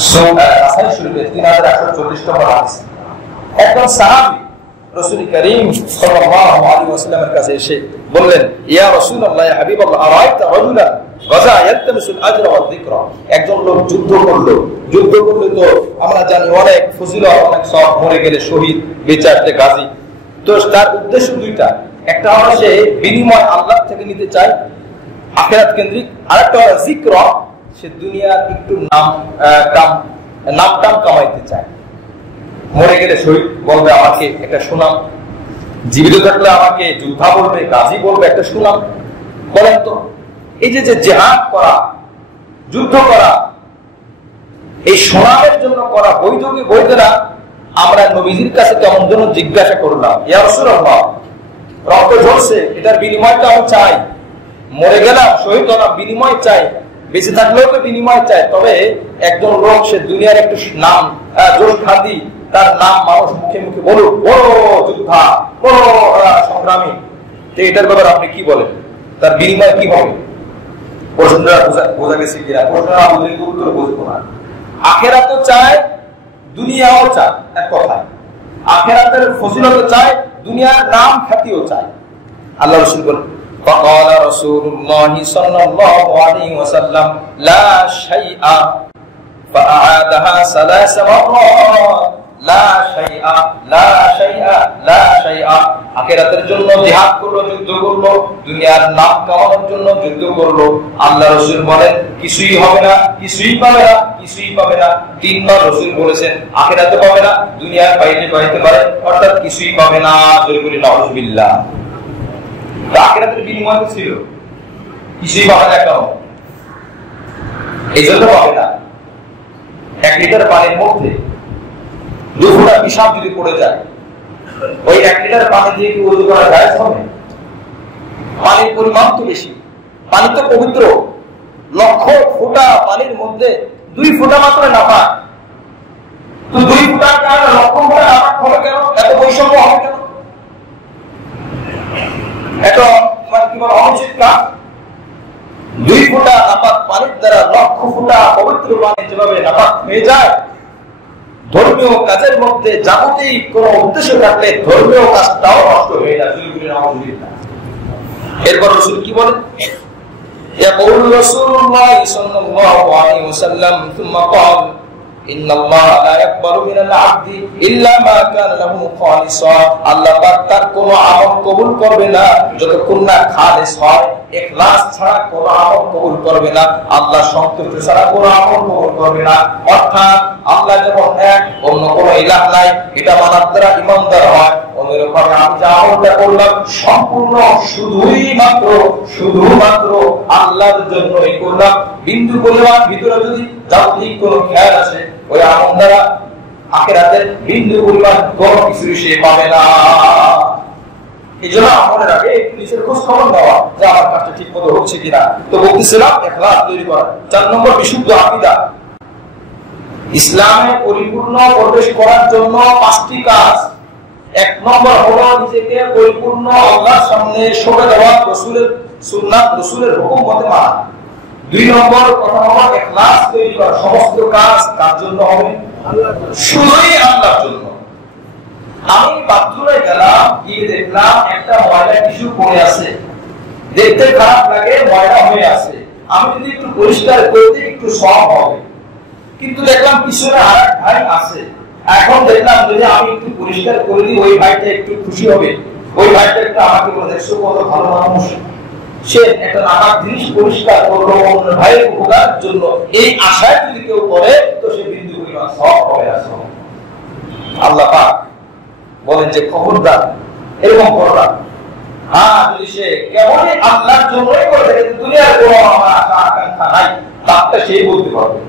সূরা নাসাই শরীফের 3140 নম্বর হাদিস। একজন সাহাবী রাসূল করিম সাল্লাল্লাহু আলাইহি ওয়াসাল্লামের কাছে এসে বললেন, ইয়া রাসূলুল্লাহ, ইয়া হাবিবাল্লাহ, আরাইতা রাজুলান গাজা ইয়ালতামিসুল আজরা ওয়াল যিকরা। একজন লোক যুদ্ধ করলে তো আমরা জানি অনেক ফজিলত, অনেক সওয়াব, মরে গেলে শহীদ, বেচারতে গাজী। তো তার উদ্দেশ্য 2টা, একটা হলো সে বিনিময় আল্লাহ থেকে নিতে চায় আখিরাত কেন্দ্রিক, আরেকটা হলো যিকরা, সে দুনিয়ার একটু নাম কামাইতে চায়। মরে গেলে শহীদ বলবে আমাকে একটা সুনাম জীবিত থাকলে আমাকে যোদ্ধা বলবে, গাজী বলবে, একটা শুনলাম। বলেন তো, এই যে জিহাদ করা, যুদ্ধ করা, এই সুনামের জন্য করা, বৈধ কি বৈধ না? আমরা নবীজির কাছে কেমন জন্য জিজ্ঞাসা করলাম, ইয়া রাসূলুল্লাহ, রক্ত ঝরছে, এটার বিনিময়টা আমি চাই, মরে গেলাম শহীদ হলাম, বিনিময় চাই, বেঁচে থাকলেও তো বিনিময় চাই। তবে একজন লোক, সে দুনিয়ার একটু নাম, জোশ খ্যাতি, তার নাম মানুষ মুখে মুখে বলুক, বড় যোদ্ধা, বড় সংগ্রামী, তো এটার ব্যাপারে আপনি কি বলেন? তার বিনিময় কি হবে? প্রশ্নটা বোঝা গেছে কিনা? প্রশ্নটা আমাদের উত্তর বুঝবো না। আখেরাতও চায়, দুনিয়াও চায়, এক কথায় আখেরাতের ফজিলত চায়, দুনিয়ার নাম খ্যাতিও চায়। আল্লাহ রাসূল বলেন, فقال رسول الله صلى الله عليه وسلم لا شيء فأعادها 3 مرات لا شيء لا شيء لا شيء। আখিরাতের জন্য জিহাদ করলো, যুদ্ধ করলো, দুনিয়ার নাম কামানোর জন্য যুদ্ধ করলো। আল্লাহ রাসূল বলেন কিছুই হবে না, কিছুই পাবে না, কিছুই পাবে না। 3 বার রাসূল বলেছেন আখিরাতে পাবে না, দুনিয়ার পাইতে পারে, অর্থাৎ কিছুই পাবে না। জোরে বলি নাউযুবিল্লাহ। আখিরাতের বিনিময় ছিল কিছুই পাবে না, কেন? এই জন্য পাবে না। 1 লিটার পানির মধ্যে 2 ফোঁটা পিশাব যদি পড়ে যায়, ওই 1 লিটার পানি দিয়ে কি ওযু করা যায়? হবে? পানির পরিমাণ তো বেশি, পানি তো পবিত্র। লক্ষ ফোঁটা পানির মধ্যে 2 ফোঁটা মাত্র নাপাক, তো 2 ফোঁটার কারণে লক্ষ ফোঁটা নাপাক হবে কেন? এত বৈষম্য হবে কেন? এটা মানে কি বলে, অনুচিত কাজ। 2 ফোঁটা নাপাক পানির দ্বারা লক্ষ ফোঁটা পবিত্র পানি যেভাবে নাপাক হয়ে যায়, ধর্মীয় কাজের মধ্যে জাগতিক কোন উদ্দেশ্য থাকলে ধর্মীয় কাজটাও নষ্ট হয়ে যায়। এরপর রাসূল কি বলেন? يقول رسول الله صلى الله عليه وسلم ثم قال إن الله لا يقبل من العبد إلا ما كان له خالصا। আল্লাহ পাক তার কোন আমল কবুল করবে না যতক্ষণ না খালিস হয়, ইখলাস ছাড়া কোন আমল কবুল করবে না, আল্লাহ সন্তুষ্ট ছাড়া কোন আমল কবুল করবে না। অর্থাৎ আল্লাহ যেমন এক, অন্য কোন ইলাহ নাই, এটা মানার দ্বারা ঈমানদার হয়। অনুরূপভাবে আমি যে আমলটা করলাম সম্পূর্ণ শুধুমাত্র আল্লাহর জন্যই করলাম, বিন্দু পরিমাণ ভিতরে যদি জাগতিক কোন খেয়াল আসে, ওই আমল দ্বারা আখিরাতের বিন্দু পরিমাণ কোন কিছু সে পাবে না। এই জন্য আমলের আগে নিজের খোঁজ খবর নেওয়া যে আমার কাজটা ঠিক মতো হচ্ছে কিনা। তো বলতেছিলাম ইখলাস তৈরি করা। 4 নম্বর বিশুদ্ধ আকীদা। ইসলামে পরিপূর্ণ প্রবেশ করার জন্য 5টি কাজ। 1 নম্বর হলো নিজেকে পরিপূর্ণ আল্লাহর সামনে সঁপে দেওয়া, রাসূলের সুন্নাত, রাসূলের হুকুম মতে মানা। 2 নম্বর কথা হলো ইখলাস তৈরি করা। সমস্ত কাজ কার জন্য হবে? শুধুই আল্লাহর জন্য। আমি বাথরুমে গেলাম, গিয়ে দেখলাম একটা ময়লা টিস্যু পড়ে আছে, দেখতে খারাপ লাগে, ময়লা হয়ে আছে, আমি যদি একটু পরিষ্কার করে দিই একটু সওয়াব হবে। কিন্তু দেখলাম পিছনে আরেক ভাই আছে, এখন দেখলাম যদি আমি একটু পরিষ্কার করে দিই ওই ভাইটা একটু খুশি হবে, ওই ভাইটা একটু আমাকে বলে দেখছো কত ভালো মানুষ, সে একটা নানাক জিনিস পরিষ্কার করলো অন্য ভাইয়ের উপকারের জন্য, এই আশায় যদি কেউ করে তো সে বিন্দু পরিমাণ সওয়াব হবে। আল্লাহ পাক বলেন যে খবরদার এরকম করো না। হ্যাঁ, যদি সে কেবলই আল্লাহর জন্যই করে থাকে, দুনিয়ার কোনো আমার আশা আকাঙ্ক্ষা নাই, তারটা সেই বলতে পারবে।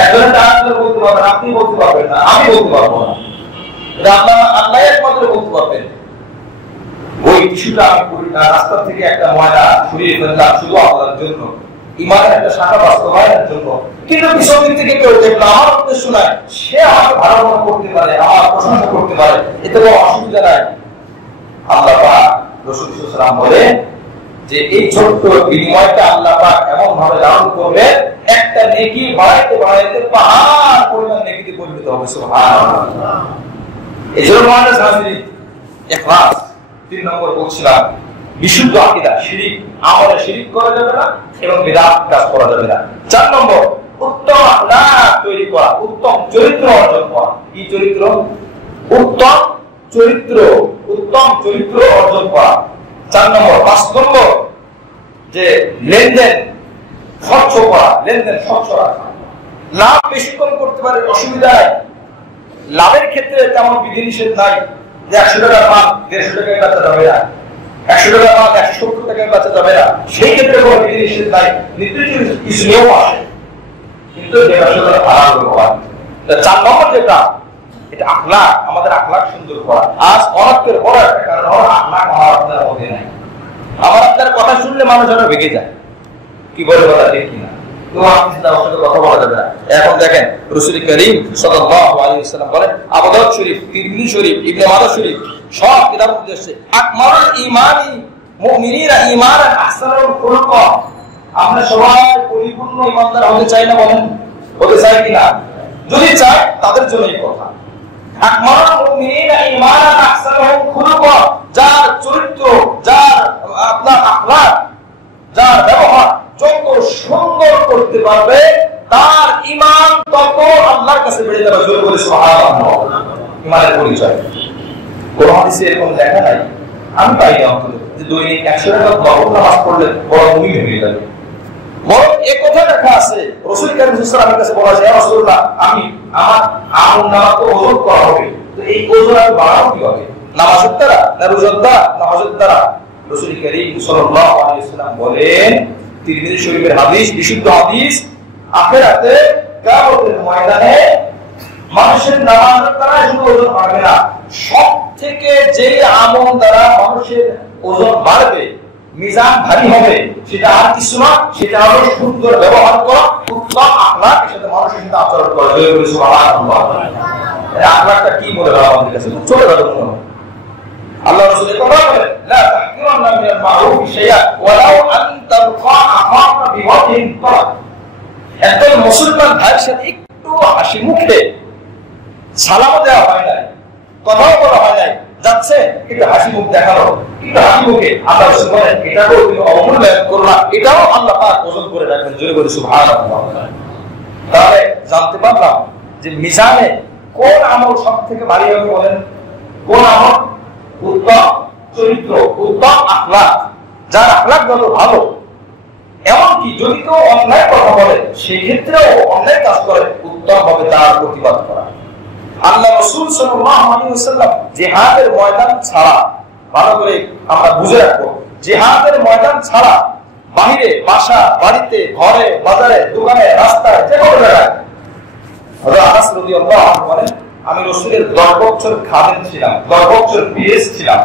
একজনের ডাক্তার বলতে পারবেন, আপনি বলতে পারবেন না, আমি বলতে পারবো না, আল্লাহ একমাত্র বলতে পারবেন। ওই টিস্যুটা আমি রাস্তা থেকে একটা ময়লা সরিয়ে ফেললাম শুধু আল্লাহর জন্য, ইমানের একটা শাখা বাস্তবায়নের জন্য। কিন্তু পিছন দিক থেকে কেউ দেখলো আমার উদ্দেশ্য নাই, সে আমাকে ভালো মনে করতে পারে, আমার প্রশংসা করতে পারে, এতে কোনো অসুবিধা নাই। আল্লাহ পাক রাসূল সাল্লাল্লাহু আলাইহি ওয়াসাল্লাম বলেন যে এই ছোট্ট বিনিময়টা আল্লাহ পাক এমন ভাবে লালন করবে, একটা নেকি বাড়াইতে বাড়াইতে পাহাড় পরিমাণ নেকিতে পরিণত হবে। সুবহানাল্লাহ। এজন্য আমাদের শাস্ত্রী ইখলাস। 3 নম্বর বলছিলাম বিশুদ্ধ আকীদা, শিরক, আমলে শিরক করা যাবে না এবং বিদআত কাজ করা যাবে না। 4 নম্বর উত্তম আখলাক তৈরি করা, উত্তম চরিত্র অর্জন করা। কি চরিত্র? উত্তম চরিত্র অর্জন করা। 4 নম্বর। 5 নম্বর যে লেনদেন স্বচ্ছ করা, লেনদেন স্বচ্ছ রাখা। লাভ বেশি কম করতে পারে, অসুবিধা নাই, লাভের ক্ষেত্রে তেমন বিধিনিষেধ নাই, যে 100 টাকার মাল 150 টাকায় বেচা যাবে না, 100 টাকার মাল 170 টাকায় বেচা যাবে না, সেই ক্ষেত্রে কোনো বিধি নিষেধ নাই, নির্দিষ্ট কিছু নিয়ম আছে, কিন্তু যেটা আসলে হারাম ব্যবহার। 4 নম্বর যেটা, এটা আখলাক, আমাদের আখলাক সুন্দর করা। আজ অনেকের বড় একটা কারণ হলো আখলাক আমার আপনার মধ্যে নাই। আমার আপনার কথা শুনলে মানুষ আরো ভেঙে যায়, কি বলে কথা ঠিক কিনা, তো আপনি তার সাথে কথা বলা যাবে না। এখন দেখেন রাসূল করিম সাল্লাল্লাহু আলাইহি ওয়াসাল্লাম বলেন, আবু দাউদ শরীফ, তিরমিজি শরীফ, ইবনে মাজাহ শরীফ সব কিতাবের মধ্যে আছে, আকমালুল ঈমানি মুমিনিনা ঈমানান আহসানুল খুলুক। আমরা সবাই পরিপূর্ণ ঈমানদার হতে চাই না, বলেন হতে চাই কিনা? যদি চাই তাদের জন্য এই কথা। আকমালুল মুমিনিনা ঈমানান আহসানুল খুলুক, যার চরিত্র, যার আপনার আখলাক, যার ব্যবহার যত সুন্দর করতে পারবে তার ঈমান তত আল্লাহর কাছে বেড়ে যাবে। জোরে বলে সুবহানাল্লাহ। ঈমানের পরিচয় কোন হাদিসে এরকম লেখা নাই, আমি পাই না অন্তত, যে দৈনিক 100 টাকা নফল নামাজ পড়লে বড় মুমিন হয়ে যাবে। বরং এই কথা লেখা আছে, রাসূল করিম সাল্লাল্লাহু আলাইহি ওয়াসাল্লামের কাছে বলা হয়, ইয়া রাসূলুল্লাহ, আমার আমল নামা তো ওজন করা হবে, তো এই ওজন আমি বাড়াবো কি হবে? নামাজের দ্বারা না রোজার দ্বারা না হজের দ্বারা? রাসূল করিম সাল্লাল্লাহু আলাইহি ওয়াসাল্লাম বলেন, তিরমিজি শরীফের হাদিস, বিশুদ্ধ হাদিস, আখিরাতে কিয়ামতের ময়দানে মানুষের নামাজের দ্বারা শুধু ওজন বাড়বে না, সবথেকে যে আমল দ্বারা মানুষের ওজন বাড়বে, মিজান ভারী হবে, সেটা আর কিছু না, সেটা হলো সুন্দর ব্যবহার করা, উত্তম আখলাক, এর সাথে মানুষের সাথে আচরণ করা। জয় বলি সুবহানাল্লাহ। এই আখলাকটা কি বলে আমাদের কাছে চলে গেল মনে হয়। আল্লাহ রাসূল কথা বলেন, লা তাহকিরান্না মিনাল মারুফি শাইআ ওয়ালাউ আন তারফা আখাকা বিওয়াজহিন তারাক। একজন মুসলমান ভাইয়ের সাথে একটু হাসি মুখে সালাম দেওয়া হয় নাই, কথাও বলা হয় নাই, যাচ্ছে একটু হাসি মুখ দেখানো, একটু হাসি মুখে আল্লাহ রাসূল বলেন, এটাকেও তুমি অমূল্যায়ন করো না, এটাও আল্লাহ পাক ওজন করে রাখবেন। জোরে বলি সুবহানাল্লাহ। তাহলে জানতে পারলাম যে মিজানে কোন আমল সবথেকে ভারী হবে, বলেন কোন আমল? উত্তম চরিত্র, উত্তম আখলাক। যার আখলাক যত ভালো, এমনকি যদি কেউ অন্যায় কথা বলে, সেই ক্ষেত্রেও অন্যায় কাজ করে, উত্তম হবে তার প্রতিবাদ করা। আল্লাহ রাসূল সাল্লাল্লাহু আলাইহি ওয়াসাল্লাম জিহাদের ময়দান ছাড়া, ভালো করে আমরা বুঝে রাখবো, জিহাদের ময়দান ছাড়া বাহিরে, বাসা, বাড়িতে, ঘরে, বাজারে, দোকানে, রাস্তায়, যে কোনো জায়গায়, হযরত আনাস রাদিয়াল্লাহু আনহু বলেন, আমি রাসূলের 10 বছর খাদেম ছিলাম, 10 বছর পিএস ছিলাম,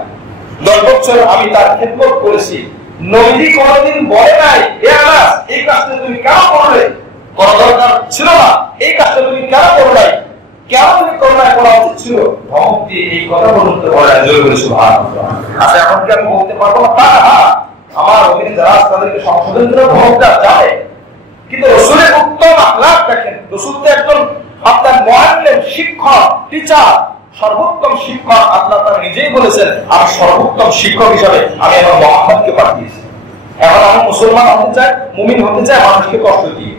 10 বছর আমি তার খেদমত করেছি। নবীজি কোনদিন বলে নাই, এ আনাস, এই কাজটা তুমি কেন করলে? কোন দরকার ছিল না, এই কাজটা তুমি কেন করলে? কেন তুমি করলে? করা উচিত ছিল। ধমক দিয়ে এই কথা বলতে বলে। জয় বলে সুবহানাল্লাহ। আচ্ছা, এখন কি আমি বলতে পারবো না? আমার অধীনে যারা তাদেরকে সংশোধন করে ধমক দেওয়া যায়, কিন্তু রাসূলের উত্তম আখলাক দেখেন। রাসূল তো একজন আপনার মুআল্লিম, শিক্ষক, টিচার, সর্বোত্তম শিক্ষক। আল্লাহ তাআলা নিজেই বলেছেন, আমি সর্বোত্তম শিক্ষক হিসেবে আমি আমার মুহাম্মদকে পাঠিয়েছি। এখন আমি মুসলমান হতে চাই, মুমিন হতে চাই মানুষকে কষ্ট দিয়ে,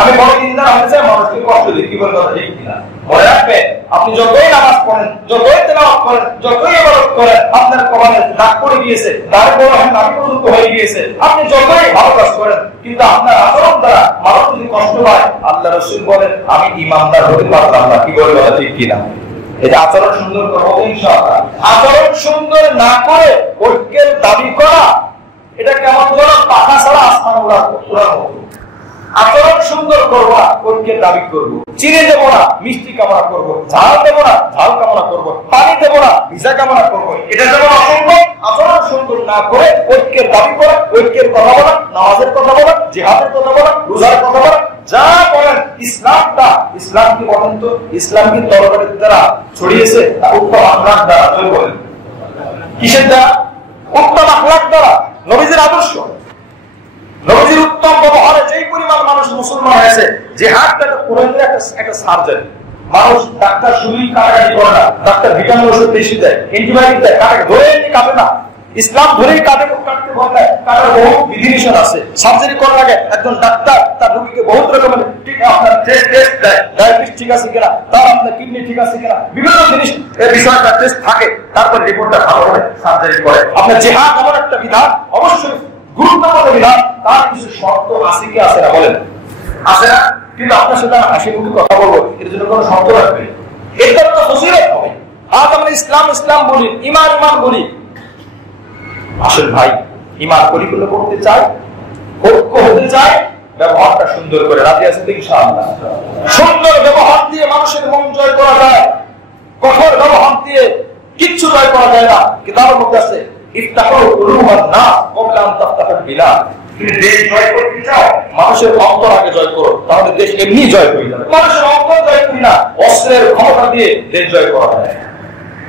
আমি বড় দিনদার হতে চাই মানুষকে কষ্ট দিয়ে, কি বলে কথা ঠিক কিনা? মনে রাখবেন, আপনি যতই নামাজ পড়েন, যতই তেলাওয়াত করেন, যতই ইবাদত করেন, আপনার কপালে দাগ পড়ে গিয়েছে, দাঁড়ে বড় নাভি পর্যন্ত হয়ে গিয়েছে, আপনি যতই ভালো কাজ করেন, কিন্তু আপনার আচরণ দ্বারা মানুষ যদি কষ্ট পায়, আল্লাহ রাসূল বলেন, আমি ঈমানদার হতে পারলাম না। কি বলে কথা ঠিক কিনা? এটা আচরণ সুন্দর করবো ইনশাআল্লাহ। আচরণ সুন্দর না করে ঐক্যের দাবি করা, এটা কেমন যেন পাখা ছাড়া আসমান উড়ার মতো। আচরণ সুন্দর করবো না, ঐক্যের দাবি করবো। চিনি দেবো না, মিষ্টি কামনা করবো। ঝাল দেবো না, ঝাল কামনা করবো। পানি দেবো না, ভিজা কামনা করবো। এটা যেমন অসম্ভব। আচরণ সুন্দর না করে ঐক্যের দাবি করা, ঐক্যের কথা বলা, নামাজের কথা বলা, জিহাদের কথা বলা, রোজার কথা বলা, যা বলেন ইসলামটা, ইসলাম কি বলেন তো? ইসলাম কি তরবারির দ্বারা ছড়িয়েছে না উত্তম আখলাক দ্বারা? বলেন কিসের দ্বারা? উত্তম আখলাক দ্বারা। নবীজির আদর্শ, নবীজির উত্তম ব্যবহারে যেই পরিমাণ মানুষ মুসলমান হয়েছে, জিহাদটা কোরআনের একটা সার্জারি। মানুষ ডাক্তার শুধুই কাটাকাটি করে না, ডাক্তার ভিটামিন ওষুধ বেশি দেয়, অ্যান্টিবায়োটিক দেয়, কাটে ধরে কাটে না। ইসলাম ধরেই কাটতে ভয় দেয়। কাটার বহু বিধিনিষেধ আছে। সার্জারি করার আগে একজন ডাক্তার তার রোগীকে বহুত রকমের আপনার টেস্ট দেয়, ডায়াবেটিস ঠিক আছে কিনা, তার আপনার কিডনি ঠিক আছে কিনা, বিভিন্ন জিনিস এই বিষয়টা টেস্ট থাকে, তারপর রিপোর্টটা ভালো করে সার্জারি করে। আপনার জিহাদ এমন একটা বিধান, অবশ্যই গুরুত্বপূর্ণ বিধান, তার কিছু শর্ত আছে কি আছে না? বলেন আছে না? কিন্তু আপনার সাথে হাসি মুখে কথা বলবো, এর জন্য কোনো শর্ত রাখবে? এর দ্বারা তো ফজিলত হবে। আজ আমরা ইসলাম ইসলাম বলি, ইমান ইমান বলি। আসল ভাই ইমান পরিপূর্ণ করতে চাই, ঐক্য হতে চাই, ব্যবহারটা সুন্দর করে। রাজি আছে তো ইনশাআল্লাহ? সুন্দর ব্যবহার দিয়ে মানুষের মন জয় করা যায়, কঠোর ব্যবহার দিয়ে কিচ্ছু জয় করা যায় না। কিতাবের মধ্যে আছে ইফতাহু কুলুবান নাস ক্বাবলা আন তাফতাহুল বিলাদ। তুমি দেশ জয় করতে চাও, মানুষের অন্তর আগে জয় করো, তাহলে দেশ এমনি জয় হয়ে যাবে। মানুষের অন্তর জয় করি না, অস্ত্রের ক্ষমতা দিয়ে দেশ জয় করা যায়।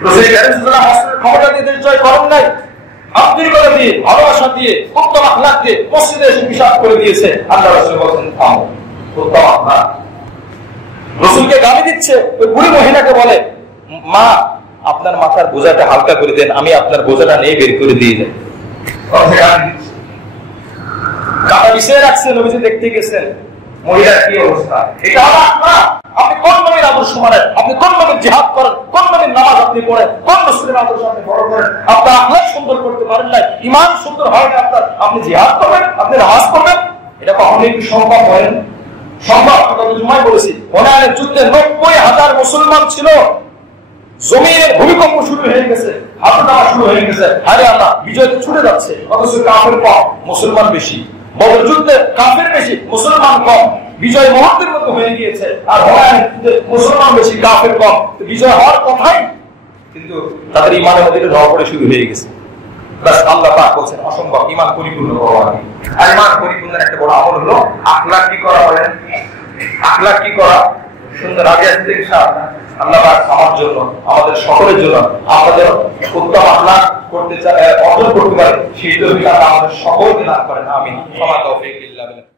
রাসূল সাল্লাল্লাহু আলাইহি ওয়াসাল্লাম ক্ষমতা দিয়ে দেশ জয় করেন নাই, আন্তরিকতা দিয়ে, ভালোবাসা দিয়ে, উত্তম আখলাক দিয়ে মসজিদে এসে পিশাব করে দিয়েছে। আল্লাহ রাসূল বলেন থামো, উত্তম আখলাক। রাসূলকে গালি দিচ্ছে, ওই বুড়ি মহিলাকে বলে মা আপনার মাথার বোঝাটা হালকা করে দেন, আমি আপনার বোঝাটা নিয়ে বের করে দিয়ে যাই। কাটা বিষয়ে রাখছেন, নবীজি দেখতে গেছেন মহিলার কি অবস্থা। এটা আল্লাহ, আপনি কোন নবীর আদর্শ মানেন, আপনি কোন নবীর জিহাদ করেন, কোন নবীর নামাজ আপনি পড়েন, কোন রাসূলের আদর্শ আপনি ফলো করেন। আপনার আখলাক সুন্দর করতে পারেন না, ঈমান সুন্দর হয় না আপনার, আপনি জিহাদ করবেন, আপনি নামাজ পড়বেন, এটা কখনোই কি সম্ভব হয় না? সম্ভব। কথা জুমায় বলেছি, হুনায়নের যুদ্ধে 90,000 মুসলমান ছিল, জমিনের ভূমিকম্প শুরু হয়ে গেছে, হাতে দেওয়া শুরু হয়ে গেছে, আরে আল্লাহ বিজয় তো ছুটে যাচ্ছে, অথচ কাফের কম মুসলমান বেশি। বদর যুদ্ধে কাফের বেশি মুসলমান কম, বিজয় মুহূর্তের মতো হয়ে গিয়েছে। আর হুনায়নের যুদ্ধে মুসলমান বেশি কাফের কম, বিজয় হওয়ার কথাই, কিন্তু তাদের ঈমানের মধ্যে ঝড় পড়ে শুরু হয়ে গেছে। বাস আল্লাহ পাক বলেন অসম্ভব, ঈমান পরিপূর্ণ করা। আর ঈমান পরিপূর্ণের একটা বড় আমল হলো আখলাক কি করা। বলেন আখলাক কি করা? সুন্দর। আগে আসতে ইনশাআল্লাহ আল্লাহ পাক আমার জন্য, আমাদের সকলের জন্য আমাদের উত্তম আখলাক করতে চাই, অর্জন করতে পারে, সেই তৌফিক আল্লাহ আমাদের সকলকে দান করেন। আমিন। ওয়া মা তাওফীক ইল্লা বিল্লাহ।